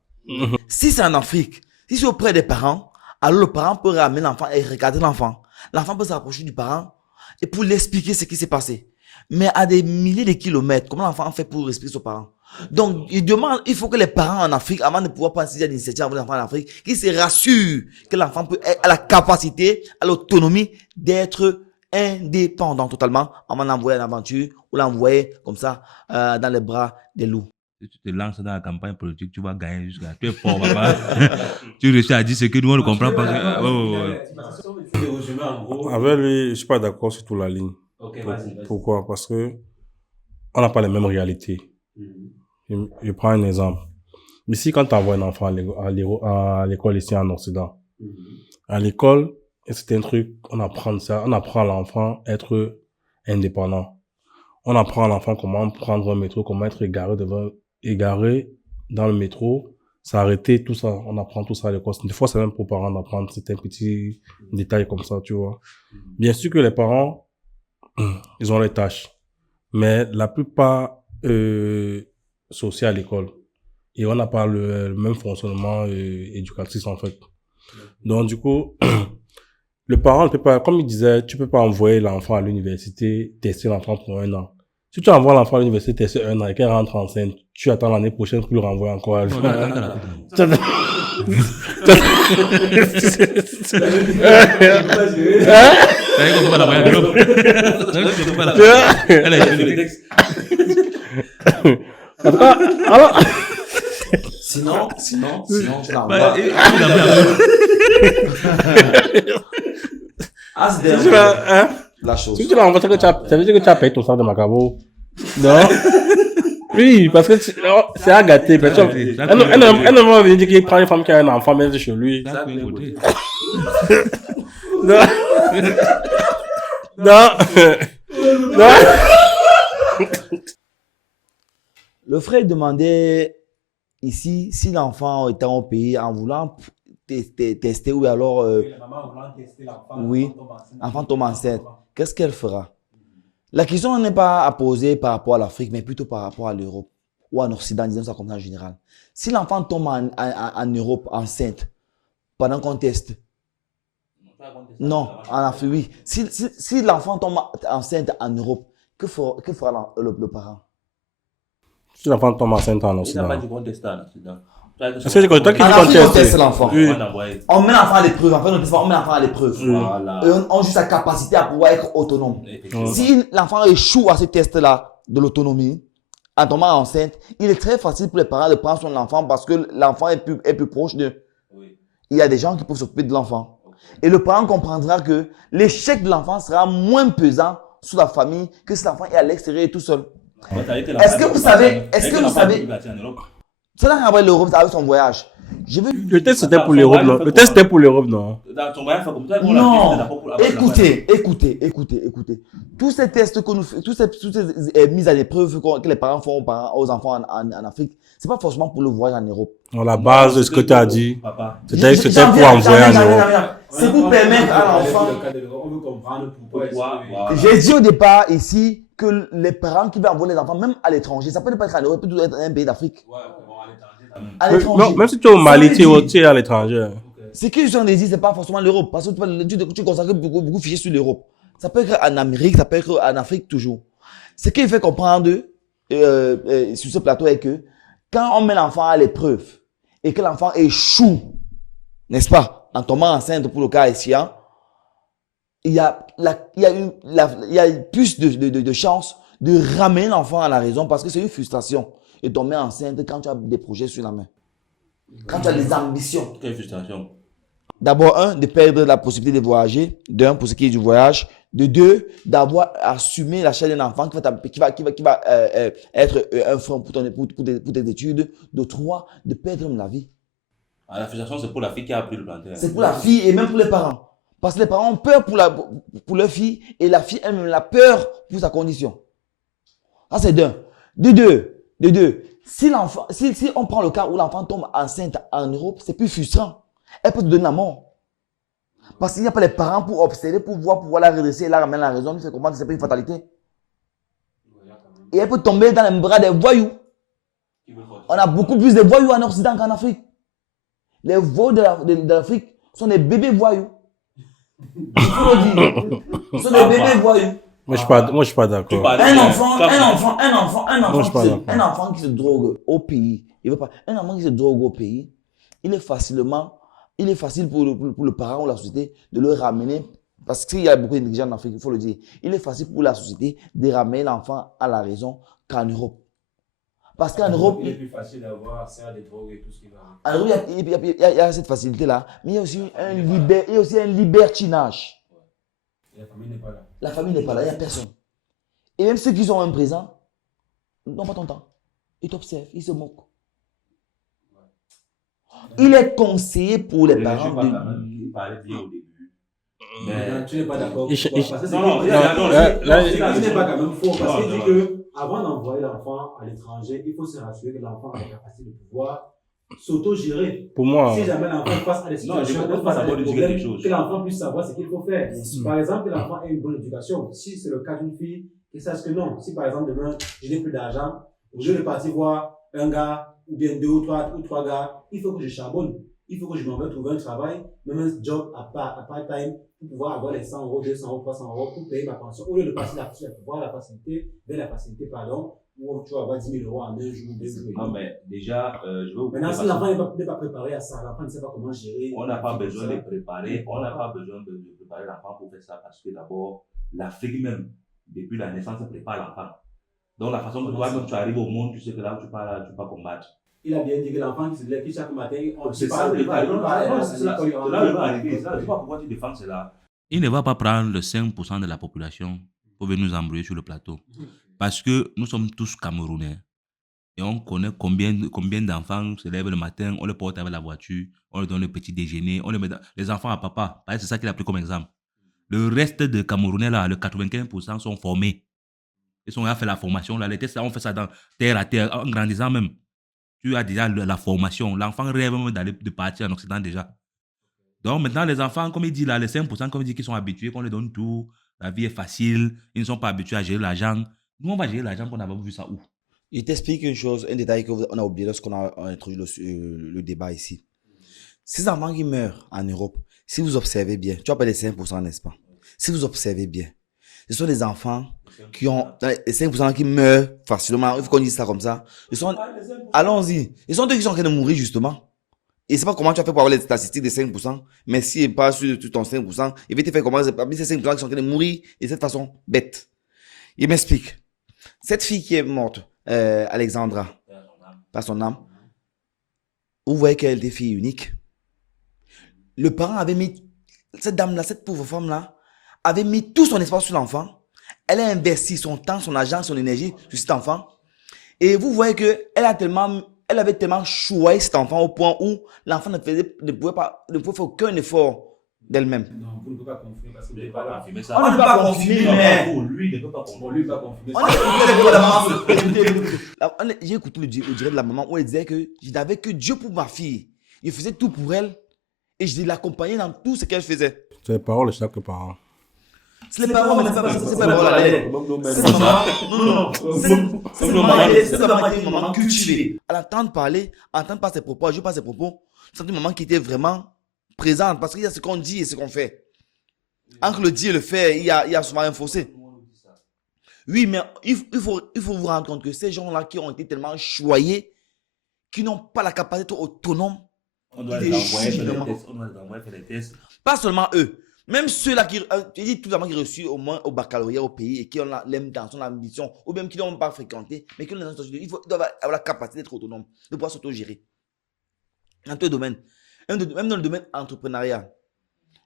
Si c'est en Afrique, si c'est auprès des parents, alors le parent peut ramener l'enfant et regarder l'enfant. L'enfant peut s'approcher du parent et pour lui expliquer ce qui s'est passé. Mais à des milliers de kilomètres, comment l'enfant fait pour expliquer son parent? Donc, il faut que les parents en Afrique, avant de pouvoir penser à l'initiative avec l'enfant en Afrique, qu'ils se rassurent que l'enfant a la capacité, à l'autonomie d'être indépendant totalement avant d'envoyer en aventure ou l'envoyer comme ça dans les bras des loups. Si tu te lances dans la campagne politique, tu vas gagner jusqu'à. Tu es fort, papa. Tu réussis à dire ce que tout le monde ne comprend pas. Avec lui, je ne suis pas d'accord sur toute la ligne. Pourquoi? Parce que on n'a pas les mêmes réalités. Je prends un exemple. Ici, quand tu envoies un enfant à l'école ici en Occident, à l'école, c'est un truc, on apprend à l'enfant à être indépendant. On apprend à l'enfant comment prendre un métro, comment être égaré dans le métro, s'arrêter, tout ça. On apprend tout ça à l'école. Des fois, c'est même pour parents d'apprendre certains petits détails comme ça, tu vois. Bien sûr que les parents, ils ont les tâches. Mais la plupart, sont aussi à l'école. Et on n'a pas le même fonctionnement éducatif, en fait. Donc, du coup, le parent ne peut pas, comme il disait, tu peux pas envoyer l'enfant à l'université, tester l'enfant pour 1 an. Si tu envoies l'enfant à l'université tester 1 an et qu'elle rentre enceinte, tu attends l'année prochaine pour le renvoyer encore à alors, Sinon, tu l'envoies. La chose. Si tu l'envoies, ça veut dire que tu as payé ton sang de Macabo. Non? Oui, parce que c'est à gâter. Elle ne va venir dire qu'il prend une femme qui a un enfant, mais chez lui. Non. Non. Non. Le frère demandait ici si l'enfant était au pays en voulant tester ou alors oui, l'enfant tombe enceinte. Qu'est-ce qu'elle fera? La question n'est pas à poser par rapport à l'Afrique, mais plutôt par rapport à l'Europe ou en Occident, disons ça comme ça en général. Si l'enfant tombe en Europe enceinte pendant qu'on teste, non, en Afrique, oui. Si l'enfant tombe enceinte en Europe, que fera le parent? Si l'enfant tombe enceinte en Occident. Il n'a pas dit qu'on teste en Occident. Est-ce que c'est toi qui on teste l'enfant. Oui. On met l'enfant à l'épreuve. En fait, on met l'enfant à l'épreuve. Voilà. Et on juge sa capacité à pouvoir être autonome. Si l'enfant échoue à ce test-là de l'autonomie, en tombant enceinte, il est très facile pour les parents de prendre son enfant parce que l'enfant est plus proche d'eux. Oui. Il y a des gens qui peuvent s'occuper de l'enfant. Et le parent comprendra que l'échec de l'enfant sera moins pesant sur la famille que si l'enfant est à l'extérieur et tout seul. Est-ce que vous savez, c'est là qu'après l'Europe, avec son voyage. Le test c'était pour l'Europe, non? Le test c'était pour l'Europe, non? Non. Écoutez. Tous ces tests que nous faisons, toutes ces mises à l'épreuve que les parents font aux enfants en Afrique, c'est pas forcément pour le voyage en Europe. Non, la base de ce que tu as dit, c'était pour envoyer en Europe. C'est pour permettre à l'enfant. On veut comprendre pourquoi. J'ai dit au départ ici que les parents qui veulent envoyer les enfants, même à l'étranger, ça peut ne pas être en Europe, ça peut être un pays d'Afrique. À l'étranger. Non, même si tu es au Mali, tu es à l'étranger. Ce que je suis en train de dire, c'est pas forcément l'Europe, parce que tu consacres beaucoup fichiers sur l'Europe. Ça peut être en Amérique, ça peut être en Afrique toujours. Ce qui fait comprendre sur ce plateau est que quand on met l'enfant à l'épreuve et que l'enfant échoue, n'est-ce pas, en tombant enceinte pour le cas haïtien, il y a plus de chances de ramener l'enfant à la raison parce que c'est une frustration de tomber enceinte quand tu as des projets sur la main. Quand tu as des ambitions. Quelle frustration. D'abord, un, de perdre la possibilité de voyager. D'un, pour ce qui est du voyage. De deux, d'avoir assumé la chaîne d'un enfant qui va être un frein pour tes études. De trois, de perdre la vie. Ah, la frustration, c'est pour la fille qui a pris le plantain. C'est pour la fille et même pour les parents. Parce que les parents ont peur pour leur fille et la fille elle-même a peur pour sa condition. Ça, c'est d'un. De deux, si on prend le cas où l'enfant tombe enceinte en Europe, c'est plus frustrant. Elle peut te donner la mort. Parce qu'il n'y a pas les parents pour observer, pour voir la redresser et la ramener à la raison, lui faire comprendre que ce n'est pas une fatalité. Et elle peut tomber dans les bras des voyous. On a beaucoup plus de voyous en Occident qu'en Afrique. Les voyous de l'Afrique sont des bébés voyous. Il faut le dire. Ce sont des bébés voyous. Moi, je suis pas d'accord. Un enfant qui se drogue au pays, un enfant qui se drogue au pays, il est facile pour le parent ou la société de le ramener, parce qu'il y a beaucoup d'intelligents en Afrique, il faut le dire. Il est facile pour la société de ramener l'enfant à la raison qu'en Europe. Parce qu'en Europe, il est plus facile d'avoir accès à des drogues et tout ce qui va. En Europe, il y a cette facilité-là, mais il y a aussi un libertinage. La famille n'est pas là. La famille n'est pas là, il n'y a personne. Et même ceux qui sont même présents n'ont pas ton temps. Ils t'observent, ils se moquent. Il est conseillé pour les parents de... Il parlait bien au début. Mais tu n'es pas d'accord. Tu n'es pas quand même faux. Parce qu'il dit que avant d'envoyer l'enfant à l'étranger, il faut se rassurer que l'enfant a la capacité de pouvoir s'auto-gérer. Pour moi, Si jamais l'enfant face à des situations, que l'enfant puisse savoir ce qu'il faut faire. Par exemple, que l'enfant ait une bonne éducation. Si c'est le cas d'une fille, qu'il sache que non. Si par exemple demain, je n'ai plus d'argent, au lieu de partir voir un gars, ou bien deux ou trois gars, il faut que je charbonne. Il faut que je m'en vais trouver un travail, même un job à part-time, pour pouvoir avoir les 100 euros, 200 euros, 300 euros pour payer ma pension. Au lieu de passer vers la facilité, où tu vas avoir 10 000 euros en un jour, 2 jours. Non, mais déjà, je veux vous maintenant, si l'enfant n'est pas préparé à ça, l'enfant ne sait pas comment gérer. On n'a pas besoin de préparer, préparer l'enfant pour faire ça, parce que d'abord, l'Afrique même, depuis la naissance, prépare l'enfant. Donc, la façon dont toi-même tu arrives au monde, tu sais que là où tu vas combattre. Il a bien dit que l'enfant qui se lève chaque matin, c'est ça le détail. Là, il va arriver. Je ne sais pas pourquoi tu défends cela. Il ne va pas prendre le 5% de la population pour venir nous embrouiller sur le plateau. Parce que nous sommes tous Camerounais. Et on connaît combien d'enfants se lèvent le matin, on les porte avec la voiture, on leur donne le petit déjeuner, on les met les enfants à papa. C'est ça qu'il a pris comme exemple. Le reste de Camerounais, là, le 95% sont formés. Ils ont fait la formation. Là, les tests, là, on fait ça dans terre à terre, en grandissant même. Tu as déjà la formation. L'enfant rêve même de partir en Occident déjà. Donc maintenant, les enfants, comme il dit là, les 5%, comme il dit qu'ils sont habitués, qu'on les donne tout, la vie est facile, ils ne sont pas habitués à gérer l'argent. Nous, on va gérer l'argent qu'on avait vu ça où? Je t'explique une chose, un détail qu'on a oublié lorsqu'on a introduit le débat ici. Ces enfants qui meurent en Europe, si vous observez bien, tu appelles les 5%, n'est-ce pas? Si vous observez bien, ce sont des enfants qui ont les 5% qui meurent facilement. Il faut qu'on dise ça comme ça. Allons-y. Ils sont ceux qui sont en train de mourir justement. Et c'est pas comment tu as fait pour avoir les statistiques des 5%, mais s'il pas sur ton 5%, il va te faire comment parmi ces 5% qui sont en train de mourir de cette façon bête. Il m'explique. Cette fille qui est morte, Alexandra, par son âme, vous voyez qu'elle était fille unique. Le parent avait mis, cette dame-là, cette pauvre femme-là, avait mis tout son espoir sur l'enfant. Elle a investi son temps, son argent, son énergie sur cet enfant. Et vous voyez qu'elle avait tellement choisi cet enfant au point où l'enfant ne pouvait faire aucun effort d'elle-même. Non, vous ne pouvez pas confirmer parce que vous n'avez pas là. On ne peut pas confirmer, mais... Lui, il ne peut pas confirmer. Lui, il ne peut pas confirmer. J'ai écouté le direct de la maman où elle disait que je n'avais que Dieu pour ma fille. Je faisais tout pour elle et je l'accompagnais dans tout ce qu'elle faisait. c'est les paroles de chaque parent. C'est les parents, c'est pas une maman cultivée. À l'entendre parler, entendre pas ses propos, je pas ses propos, c'est une maman qui était vraiment présente parce qu'il y a ce qu'on dit et ce qu'on fait. Entre le dire et le faire, il y a souvent un fossé. Oui, mais il faut vous rendre compte que ces gens-là qui ont été tellement choyés, qui n'ont pas la capacité autonome, On doit les envoyer faire des tests. Pas seulement eux. Même ceux-là qui, je dis tout le monde qui reçu au moins au baccalauréat au pays et qui ont l'intention, l'ambition, ou même qui n'ont pas fréquenté, mais qui ont l'intention, ils doivent avoir la capacité d'être autonomes, de pouvoir s'auto-gérer. Dans tous les domaines. Même dans le domaine entrepreneurial.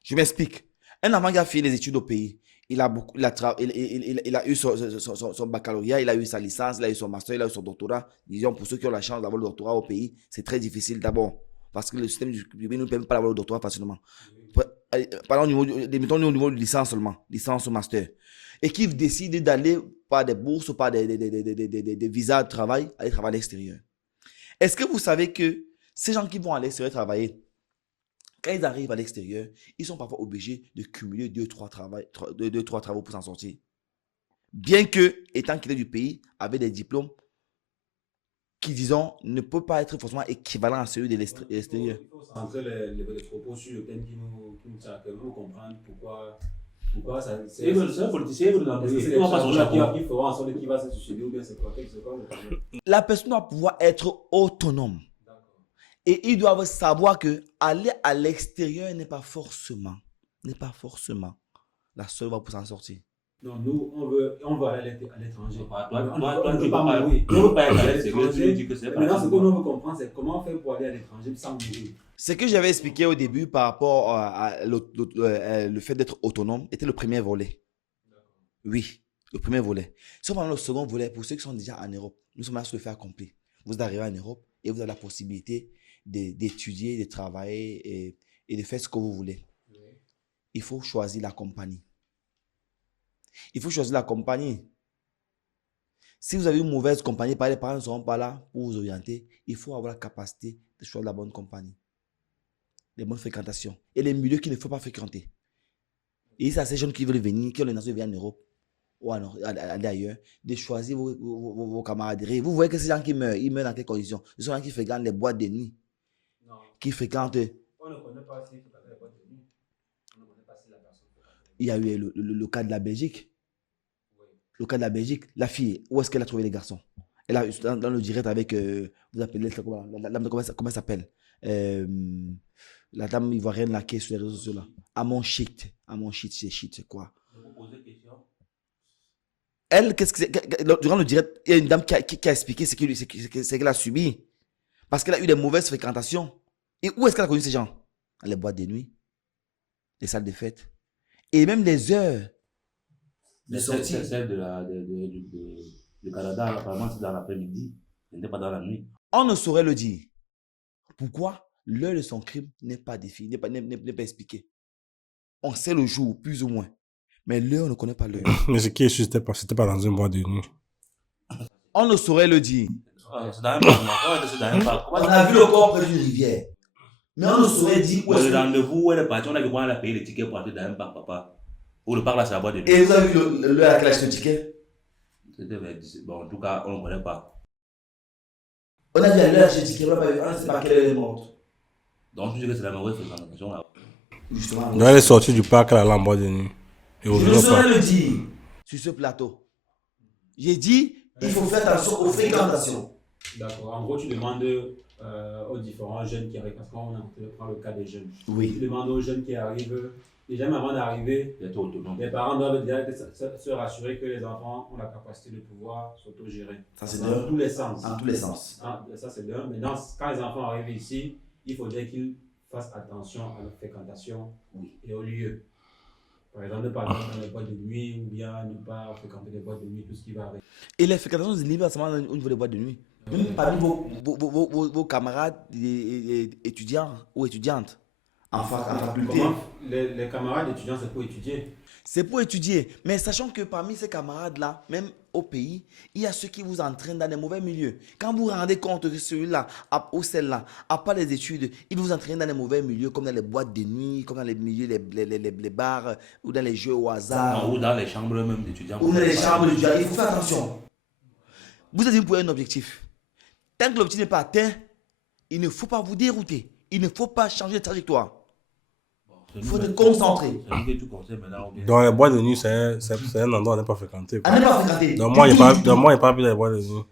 Je m'explique. Un enfant qui a fini les études au pays, il a eu son baccalauréat, il a eu sa licence, il a eu son master, il a eu son doctorat. Disons, pour ceux qui ont la chance d'avoir le doctorat au pays, c'est très difficile d'abord. Parce que le système du pays ne nous permet pas d'avoir le doctorat facilement. Par exemple, mettons au niveau de licence seulement, licence ou master. Et qui décide d'aller par des bourses ou par des visas de travail, aller travailler à l'extérieur. Est-ce que vous savez que ces gens qui vont à l'extérieur travailler, quand ils arrivent à l'extérieur, ils sont parfois obligés de cumuler 2-3 travaux pour s'en sortir. Bien que, étant quittés du pays, avec des diplômes qui, disons, ne peuvent pas être forcément équivalents à ceux de l'extérieur. Il faut centrer les propos sur le thème qui nous comprendre pourquoi ça. C'est un politicien, il va qui fera en sorte qu'il va se suicider ou bien c'est quoi le problème. La personne doit pouvoir être autonome. Et ils doivent savoir que aller à l'extérieur n'est pas forcément la seule voie pour s'en sortir. Non, nous, on veut aller à l'étranger. Toi, tu ne peux pas aller à l'étranger. Maintenant, ce que nous veut comprendre, c'est comment faire pour aller à l'étranger sans mourir. Ce que j'avais expliqué au début par rapport à le fait d'être autonome était le premier volet. Oui, le premier volet. Cependant, le second volet, pour ceux qui sont déjà en Europe, nous sommes là sur le fait accompli. Vous arrivez en Europe et vous avez la possibilité d'étudier, de travailler et de faire ce que vous voulez. Il faut choisir la compagnie. Il faut choisir la compagnie. Si vous avez une mauvaise compagnie, les parents ne seront pas là pour vous orienter. Il faut avoir la capacité de choisir la bonne compagnie, les bonnes fréquentations et les milieux qu'il ne faut pas fréquenter. Et c'est à ces jeunes qui veulent venir, qui ont l'intention de venir en Europe ou aller ailleurs, de choisir vos camaraderies. Vous voyez que ces gens qui meurent, ils meurent dans quelles conditions? Ce sont les gens qui fréquentent les boîtes de nuit. Non. Qui fréquentent. On ne connaît pas si tu fréquentes les boîtes de nuit. On ne connaît pas si la personne fréquente. Il y a eu le cas de la Belgique. Oui. Le cas de la Belgique, la fille, où est-ce qu'elle a trouvé les garçons? Elle a dans le direct avec, vous appelez la dame, comment elle s'appelle? La dame ivoirienne là qui est sur les réseaux sociaux là. Amon Shit, c'est quoi? Elle, qu'est-ce que c'est? Durant le direct, il y a une dame qui a expliqué ce qu'elle a subi. Parce qu'elle a eu des mauvaises fréquentations. Et où est-ce qu'elle a connu ces gens? Dans les boîtes de nuit, les salles de fête. Et même les heures de sortie. Celle du Canada, apparemment, c'est dans l'après-midi. Ce n'était pas dans la nuit. On ne saurait le dire. Pourquoi? L'heure de son crime n'est pas définie, n'est pas expliquée. On sait le jour, plus ou moins. Mais l'heure, on ne connaît pas l'heure. Mais ce qui est sûr, c'était pas dans une boîte de nuit. On ne saurait le dire. C'est dans un parc. On a vu le corps près d'une rivière. Mais on ne saurait dire où est-ce que... Le rendez-vous où elle est partie, on a vu qu'on a payé les tickets pour entrer dans un parc, papa. Ou le parc là, c'est la boîte de nuit. Et vous avez vu l'heure à laquelle elle a acheté le ticket? C'était vers 17. Bon, en tout cas, on ne connaît pas. On a vu l'heure à acheter le ticket, on ne sait pas quelle heure elle est morte. Donc, tu dis que c'est la mauvaise fréquentation là. Justement. Donc, elle est sortie du parc, elle allait en boîte de nuit. Je ne saurais le dire sur ce plateau. J'ai dit, il faut faire attention aux fréquentations. D'accord. En gros, tu demandes aux différents jeunes qui arrivent, parce qu'on prend le cas des jeunes. Oui. Tu demandes aux jeunes qui arrivent, déjà avant d'arriver, les parents doivent se rassurer que les enfants ont la capacité de pouvoir s'autogérer. Ça, c'est dans tous les sens. En tous les sens. Ça, c'est bien. Maintenant, quand les enfants arrivent ici, il faudrait qu'ils fassent attention à leur fréquentation et au lieu. Par exemple, ne pas aller dans les boîtes de nuit ou bien ne pas fréquenter les boîtes de nuit, tout ce qui va avec. Et les fréquentations se limitent seulement au niveau des boîtes de nuit. Même parmi vos camarades étudiants ou étudiantes en faculté. Les camarades étudiants, c'est pour étudier. C'est pour étudier. Mais sachant que parmi ces camarades-là, même au pays, il y a ceux qui vous entraînent dans des mauvais milieux. Quand vous vous rendez compte que celui-là ou celle-là, à part les études, ils vous entraînent dans des mauvais milieux, comme dans les boîtes de nuit, comme dans les milieux, les bars, ou dans les jeux au hasard. Ou dans les chambres même d'étudiants. Ou dans les chambres d'étudiants. Il faut faire attention. Vous êtes pour un objectif. Tant que l'objectif n'est pas atteint, il ne faut pas vous dérouter. Il ne faut pas changer de trajectoire. Il faut être concentré. Dans les boîtes de nuit, c'est un endroit à ne pas fréquenter. À ne pas fréquenter. Dans moi, il n'y a pas vu les boîtes de nuit.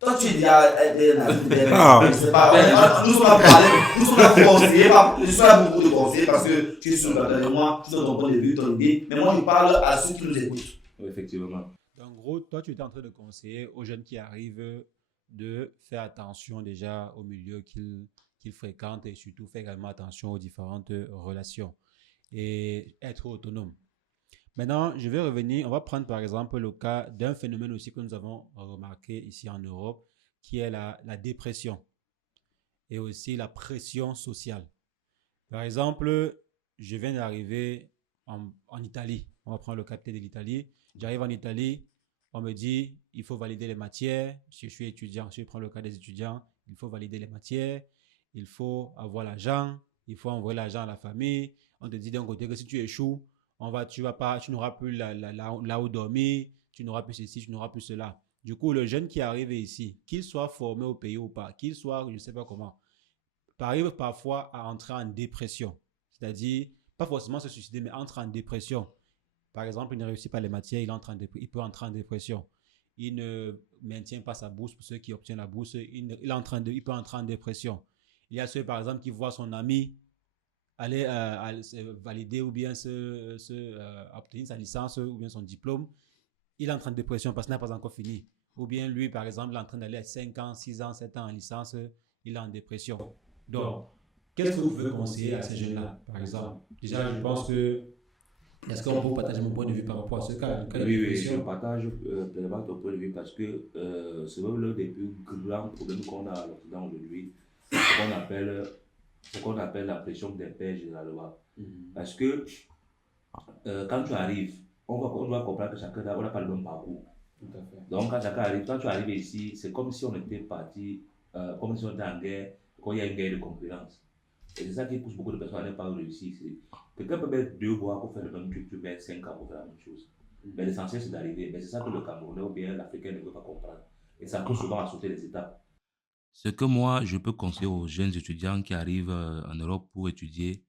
Toi, tu es déjà... Nous sommes là pour parler, nous sommes là pour conseiller. Je suis là pour te conseiller parce que tu es sur le plateau de moi, tu donnes ton point de vue, ton idée. Mais moi, je parle à ceux qui nous écoutent. Oui, effectivement. En gros, toi, tu étais en train de conseiller aux jeunes qui arrivent de faire attention déjà au milieu qu'ils qu'il fréquente et surtout faire également attention aux différentes relations et être autonome. Maintenant, je vais revenir, on va prendre par exemple le cas d'un phénomène aussi que nous avons remarqué ici en Europe, qui est la dépression et aussi la pression sociale. Par exemple, je viens d'arriver en Italie. On va prendre le cas de l'Italie. J'arrive en Italie, on me dit, il faut valider les matières. Si je suis étudiant, si je prends le cas des étudiants, il faut valider les matières, il faut avoir l'argent, il faut envoyer l'argent à la famille. On te dit d'un côté que si tu échoues, tu n'auras plus là où dormir, tu n'auras plus ceci, tu n'auras plus cela. Du coup, le jeune qui arrive ici, qu'il soit formé au pays ou pas, qu'il soit, je ne sais pas comment, arrive parfois à entrer en dépression. C'est-à-dire, pas forcément se suicider, mais entre en dépression. Par exemple, il ne réussit pas les matières, il peut entrer en dépression. Il ne maintient pas sa bourse pour ceux qui obtiennent la bourse, il peut entrer en dépression. Il y a ceux, par exemple, qui voient son ami aller valider ou bien obtenir sa licence ou bien son diplôme. Il entre en dépression parce qu'il n'a pas encore fini. Ou bien lui, par exemple, il est en train d'aller à 5 ans, 6 ans, 7 ans en licence, il est en dépression. Donc, qu'est-ce que vous pouvez conseiller à ces jeunes-là, par exemple? Déjà, je pense que... Est-ce qu'on peut partager mon point de vue par rapport à ce cas? Oui, je partage pleinement ton point de vue parce que c'est même l'un des plus grands problèmes qu'on a à l'Occident aujourd'hui, ce qu'on appelle la pression des pairs généralement. Parce que quand tu arrives, on doit comprendre que chacun n'a pas le même parcours. Tout à fait. Donc quand tu arrives ici, c'est comme si on était parti, comme si on était en guerre, quand il y a une guerre de concurrence. Et c'est ça qui pousse beaucoup de personnes à ne pas réussir. Quelqu'un peut mettre 2 mois pour faire le même truc, tu mets 5 ans pour faire la même chose. Mais l'essentiel c'est d'arriver. Mais c'est ça que le Camerounais ou bien l'Africain ne veut pas comprendre. Et ça pousse souvent à sauter les étapes. Ce que moi, je peux conseiller aux jeunes étudiants qui arrivent en Europe pour étudier,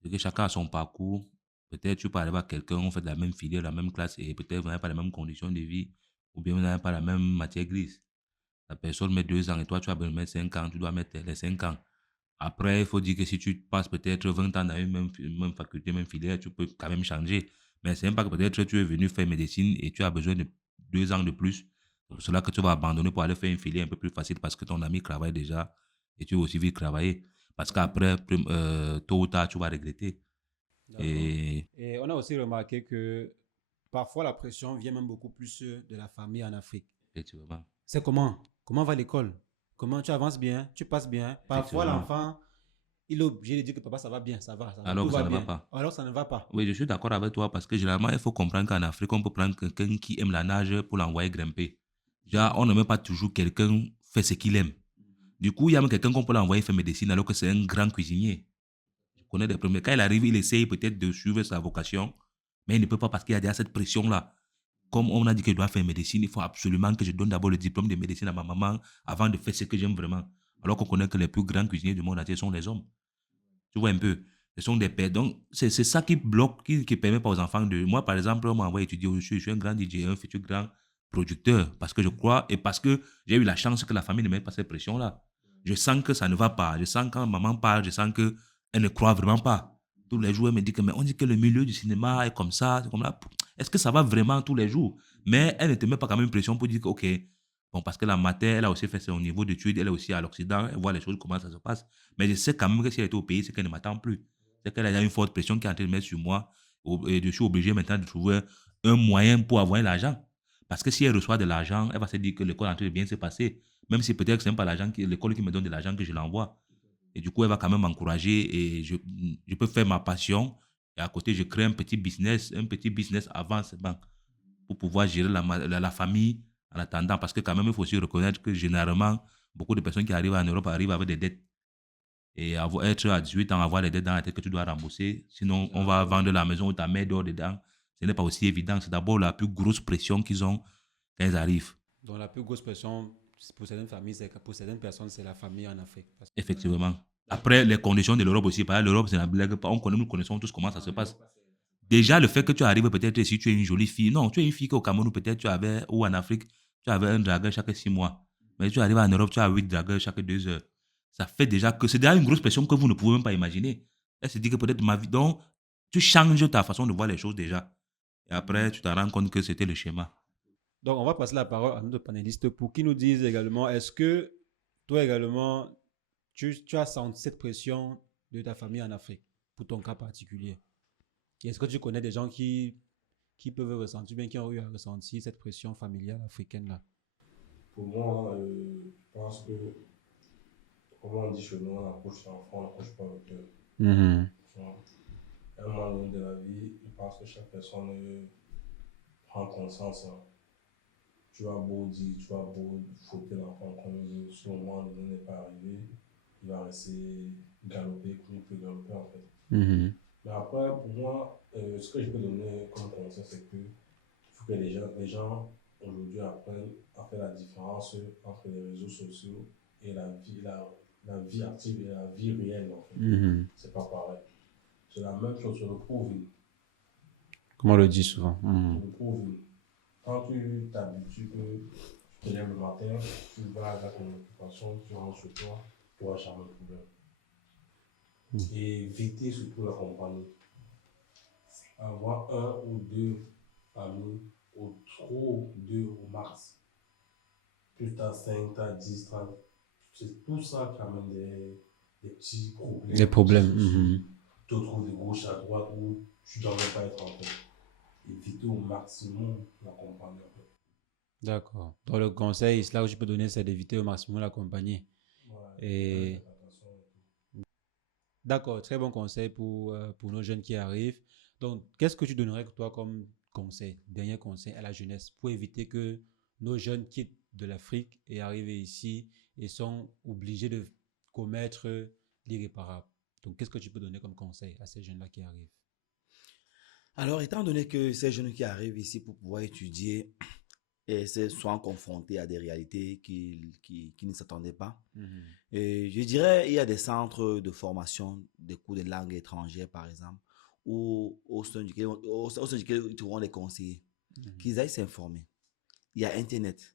c'est que chacun a son parcours. Peut-être tu peux arriver à quelqu'un, on fait de la même filière, la même classe, et peut-être vous n'avez pas les mêmes conditions de vie, ou bien vous n'avez pas la même matière grise. La personne met 2 ans et toi, tu as besoin de mettre 5 ans, tu dois mettre les 5 ans. Après, il faut dire que si tu passes peut-être 20 ans dans une même faculté, même filière, tu peux quand même changer. Mais c'est pas que peut-être tu es venu faire médecine et tu as besoin de 2 ans de plus. C'est pour cela que tu vas abandonner pour aller faire une filière un peu plus facile parce que ton ami travaille déjà et tu veux aussi vite travailler. Parce qu'après, tôt ou tard, tu vas regretter. Et on a aussi remarqué que parfois la pression vient même beaucoup plus de la famille en Afrique. Effectivement. C'est comment? Comment va l'école? Comment tu avances bien? Tu passes bien? Parfois l'enfant, il est obligé de dire que papa ça va bien, ça va. Alors que ça ne va pas. Alors ça ne va pas. Oui, je suis d'accord avec toi parce que généralement, il faut comprendre qu'en Afrique, on peut prendre quelqu'un qui aime la nage pour l'envoyer grimper. Genre, on ne met pas toujours quelqu'un faire ce qu'il aime. Du coup, il y a même quelqu'un qu'on peut l'envoyer faire médecine alors que c'est un grand cuisinier. Je connais des premiers. Quand il arrive, il essaye peut-être de suivre sa vocation, mais il ne peut pas parce qu'il y a déjà cette pression-là. Comme on a dit que je dois faire médecine, il faut absolument que je donne d'abord le diplôme de médecine à ma maman avant de faire ce que j'aime vraiment. Alors qu'on connaît que les plus grands cuisiniers du monde entier sont les hommes. Tu vois un peu, ce sont des pères. Donc, c'est ça qui bloque, qui permet pas aux enfants de... Moi, par exemple, on m'a envoyé étudier, je suis un grand DJ, un futur grand producteur, parce que je crois, et parce que j'ai eu la chance que la famille ne mette pas cette pression-là. Je sens que ça ne va pas. Je sens quand maman parle, je sens qu'elle ne croit vraiment pas. Tous les jours, elle me dit que, mais on dit que le milieu du cinéma est comme ça, c'est comme là. Est-ce que ça va vraiment tous les jours? Mais elle ne te met pas quand même une pression pour dire que, ok, bon, parce que la mater, elle a aussi fait son niveau d'études, elle est aussi à l'Occident, elle voit les choses, comment ça se passe. Mais je sais quand même que si elle était au pays, c'est qu'elle ne m'attend plus. C'est qu'elle a une forte pression qui est en train de mettre sur moi. Et je suis obligé maintenant de trouver un moyen pour avoir l'argent. Parce que si elle reçoit de l'argent, elle va se dire que l'école est en train de bien se passer. Même si peut-être que ce n'est pas l'école qui me donne de l'argent que je l'envoie. Et du coup, elle va quand même m'encourager et je peux faire ma passion. Et à côté, je crée un petit business avancement pour pouvoir gérer la famille en attendant. Parce que quand même, il faut aussi reconnaître que généralement, beaucoup de personnes qui arrivent en Europe arrivent avec des dettes. Et être à 18 ans, avoir des dettes dans la tête que tu dois rembourser. Sinon, on va vendre la maison où ta mère dort dedans. Ce n'est pas aussi évident. C'est d'abord la plus grosse pression qu'ils ont quand ils arrivent. Donc la plus grosse pression pour certaines familles, c'est que pour certaines personnes, c'est la famille en Afrique. Effectivement. Après, les conditions de l'Europe aussi. Par exemple, l'Europe, c'est la blague. Nous connaissons tous comment ça se passe. Déjà, le fait que tu arrives peut-être si tu es une jolie fille. Non, tu es une fille qu'au Cameroun, peut-être tu avais, ou en Afrique, tu avais un dragueur chaque 6 mois. Mais tu arrives en Europe, tu as 8 dragueurs chaque 2 heures. Ça fait déjà que c'est déjà une grosse pression que vous ne pouvez même pas imaginer. Elle se dit que peut-être ma vie. Donc, tu changes ta façon de voir les choses déjà. Et après, tu te rends compte que c'était le schéma. Donc, on va passer la parole à notre panéliste pour qu'ils nous disent également, est-ce que toi également, tu as senti cette pression de ta famille en Afrique, pour ton cas particulier. Et est-ce que tu connais des gens qui peuvent ressentir, bien qui ont eu à ressentir cette pression familiale africaine-là? Pour moi, je pense que, comme on dit chez nous, on approche l'enfant, on n'approche pas l'auteur. Tu vois. À un moment donné de la vie, je pense que chaque personne prend conscience. Hein. Tu as beau dire, tu as beau fouetter l'enfant comme il veut, si au moment donné n'est pas arrivé, il va rester galoper comme il peut galoper en fait. Mais après, pour moi, ce que je peux donner comme conseil, c'est que il faut que les gens aujourd'hui apprennent à faire la différence entre les réseaux sociaux et la vie active et la vie réelle en fait. C'est pas pareil. C'est la même chose sur le prouve. Comme on le dit souvent. Sur le prouve. Quand tu t'habitues que tu te lèves le matin, tu vas à ton occupation, tu rentres chez toi, tu n'auras jamais de problème. Et éviter surtout la compagnie. Avoir un ou deux amis, ou trop deux au max. Plus tu as 5, tu as 10, 30. C'est tout ça qui amène des petits problèmes. Des problèmes. Tu te retrouves de gauche à droite où tu ne dois même pas être en fait. Éviter au maximum la compagnie. D'accord. Donc le conseil, là où je peux donner, c'est d'éviter au maximum la compagnie. Et d'accord, très bon conseil pour nos jeunes qui arrivent. Donc, qu'est-ce que tu donnerais toi comme conseil, dernier conseil à la jeunesse pour éviter que nos jeunes quittent de l'Afrique et arrivent ici et sont obligés de commettre l'irréparable? Donc, qu'est-ce que tu peux donner comme conseil à ces jeunes-là qui arrivent? Alors, étant donné que ces jeunes qui arrivent ici pour pouvoir étudier et soient confrontés à des réalités qui ne s'attendaient pas, et je dirais il y a des centres de formation, des cours de langue étrangère, par exemple, au sein duquel ils trouveront des conseillers, qu'ils aillent s'informer. Il y a Internet,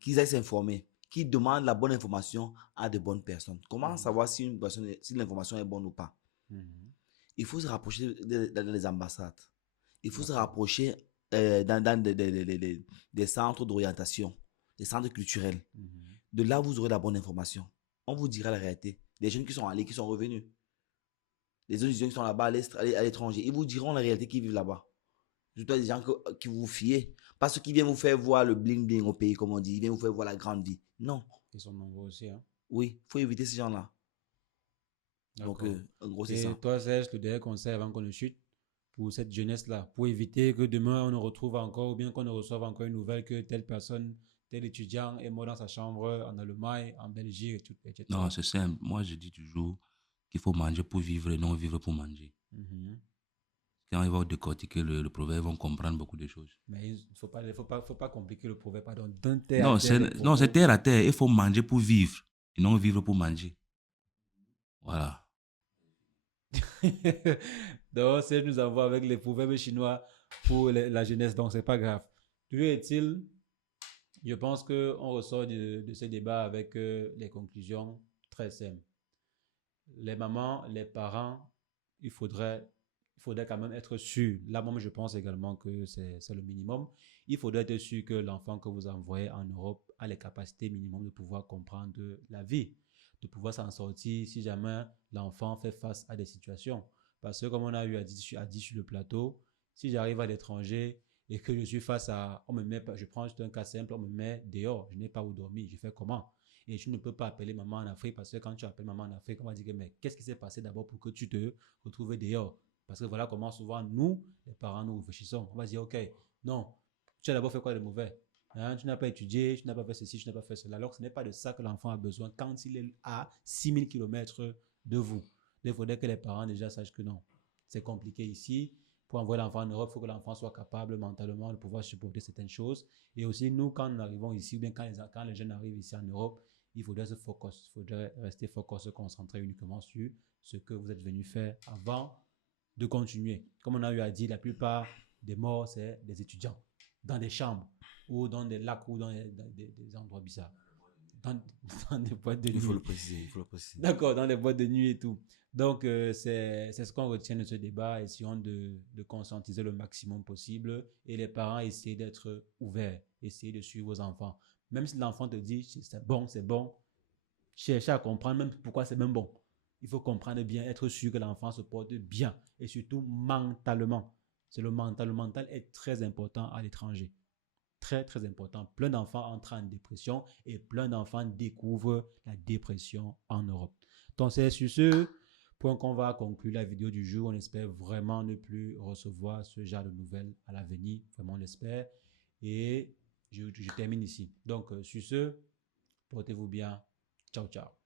qu'ils aillent s'informer, qu'ils demandent la bonne information à de bonnes personnes. Comment savoir si l'information est bonne ou pas? Il faut se rapprocher des ambassades. Il faut se rapprocher dans des centres d'orientation, des centres culturels. De là, vous aurez la bonne information. On vous dira la réalité. Les jeunes qui sont allés, qui sont revenus. Les autres jeunes qui sont là-bas à l'étranger, ils vous diront la réalité qu'ils vivent là-bas. Surtout des gens qui vous fiez. Pas ceux qui viennent vous faire voir le bling-bling au pays, comme on dit. Ils viennent vous faire voir la grande vie. Non. Ils sont nombreux aussi. Hein? Oui, il faut éviter ces gens-là. Donc, en gros, c'est ça. Et toi, Serge, le dernier conseil avant qu'on ne chute pour cette jeunesse-là, pour éviter que demain on ne retrouve encore, ou bien qu'on ne reçoive encore une nouvelle que telle personne, tel étudiant est mort dans sa chambre en Allemagne, en Belgique, et tout, etc. Non, c'est simple. Moi, je dis toujours qu'il faut manger pour vivre et non vivre pour manger. Quand ils vont décortiquer le proverbe, ils vont comprendre beaucoup de choses. Mais il ne faut pas compliquer le proverbe. Pardon. Non, c'est terre à terre. Il faut manger pour vivre et non vivre pour manger. Voilà. Donc, c'est nous envoie avec les proverbes chinois pour la jeunesse, donc c'est pas grave. Toujours est-il, je pense qu'on ressort de ce débat avec les conclusions très simples. Les mamans, les parents, il faudrait quand même être sûr. Là, moi, je pense également que c'est le minimum. Il faudrait être sûr que l'enfant que vous envoyez en Europe a les capacités minimum de pouvoir comprendre la vie, de pouvoir s'en sortir si jamais l'enfant fait face à des situations. Parce que comme on a eu à dire sur le plateau, si j'arrive à l'étranger et que je suis face à, je prends juste un cas simple, on me met dehors, je n'ai pas où dormir, je fais comment? Et je ne peux pas appeler maman en Afrique parce que quand tu appelles maman en Afrique, on va dire que mais qu'est-ce qui s'est passé d'abord pour que tu te retrouves dehors? Parce que voilà comment souvent nous, les parents, nous réfléchissons. On va dire, ok, non, tu as d'abord fait quoi de mauvais? Hein, tu n'as pas étudié, tu n'as pas fait ceci, tu n'as pas fait cela. Alors que ce n'est pas de ça que l'enfant a besoin quand il est à 6000 km de vous. Il faudrait que les parents déjà sachent que non, c'est compliqué ici. Pour envoyer l'enfant en Europe, il faut que l'enfant soit capable mentalement de pouvoir supporter certaines choses. Et aussi, nous, quand nous arrivons ici, ou bien quand les jeunes arrivent ici en Europe, il faudrait se focus, il faudrait rester focus, se concentrer uniquement sur ce que vous êtes venu faire avant de continuer. Comme on a eu à dire, la plupart des morts, c'est des étudiants dans des chambres ou dans des lacs ou dans des endroits bizarres. Dans des boîtes de nuit. Il faut le préciser. D'accord, dans les boîtes de nuit et tout. Donc, c'est ce qu'on retient de ce débat. Essayons de conscientiser le maximum possible et les parents essayent d'être ouverts, essayez de suivre vos enfants. Même si l'enfant te dit c'est bon, chercher à comprendre même pourquoi c'est même bon. Il faut comprendre bien, être sûr que l'enfant se porte bien et surtout mentalement. C'est le mental. Le mental est très important à l'étranger. Très, très important. Plein d'enfants entrent en dépression et plein d'enfants découvrent la dépression en Europe. Donc, c'est sur ce point qu'on va conclure la vidéo du jour. On espère vraiment ne plus recevoir ce genre de nouvelles à l'avenir. Vraiment, on l'espère. Et je termine ici. Donc, sur ce, portez-vous bien. Ciao, ciao.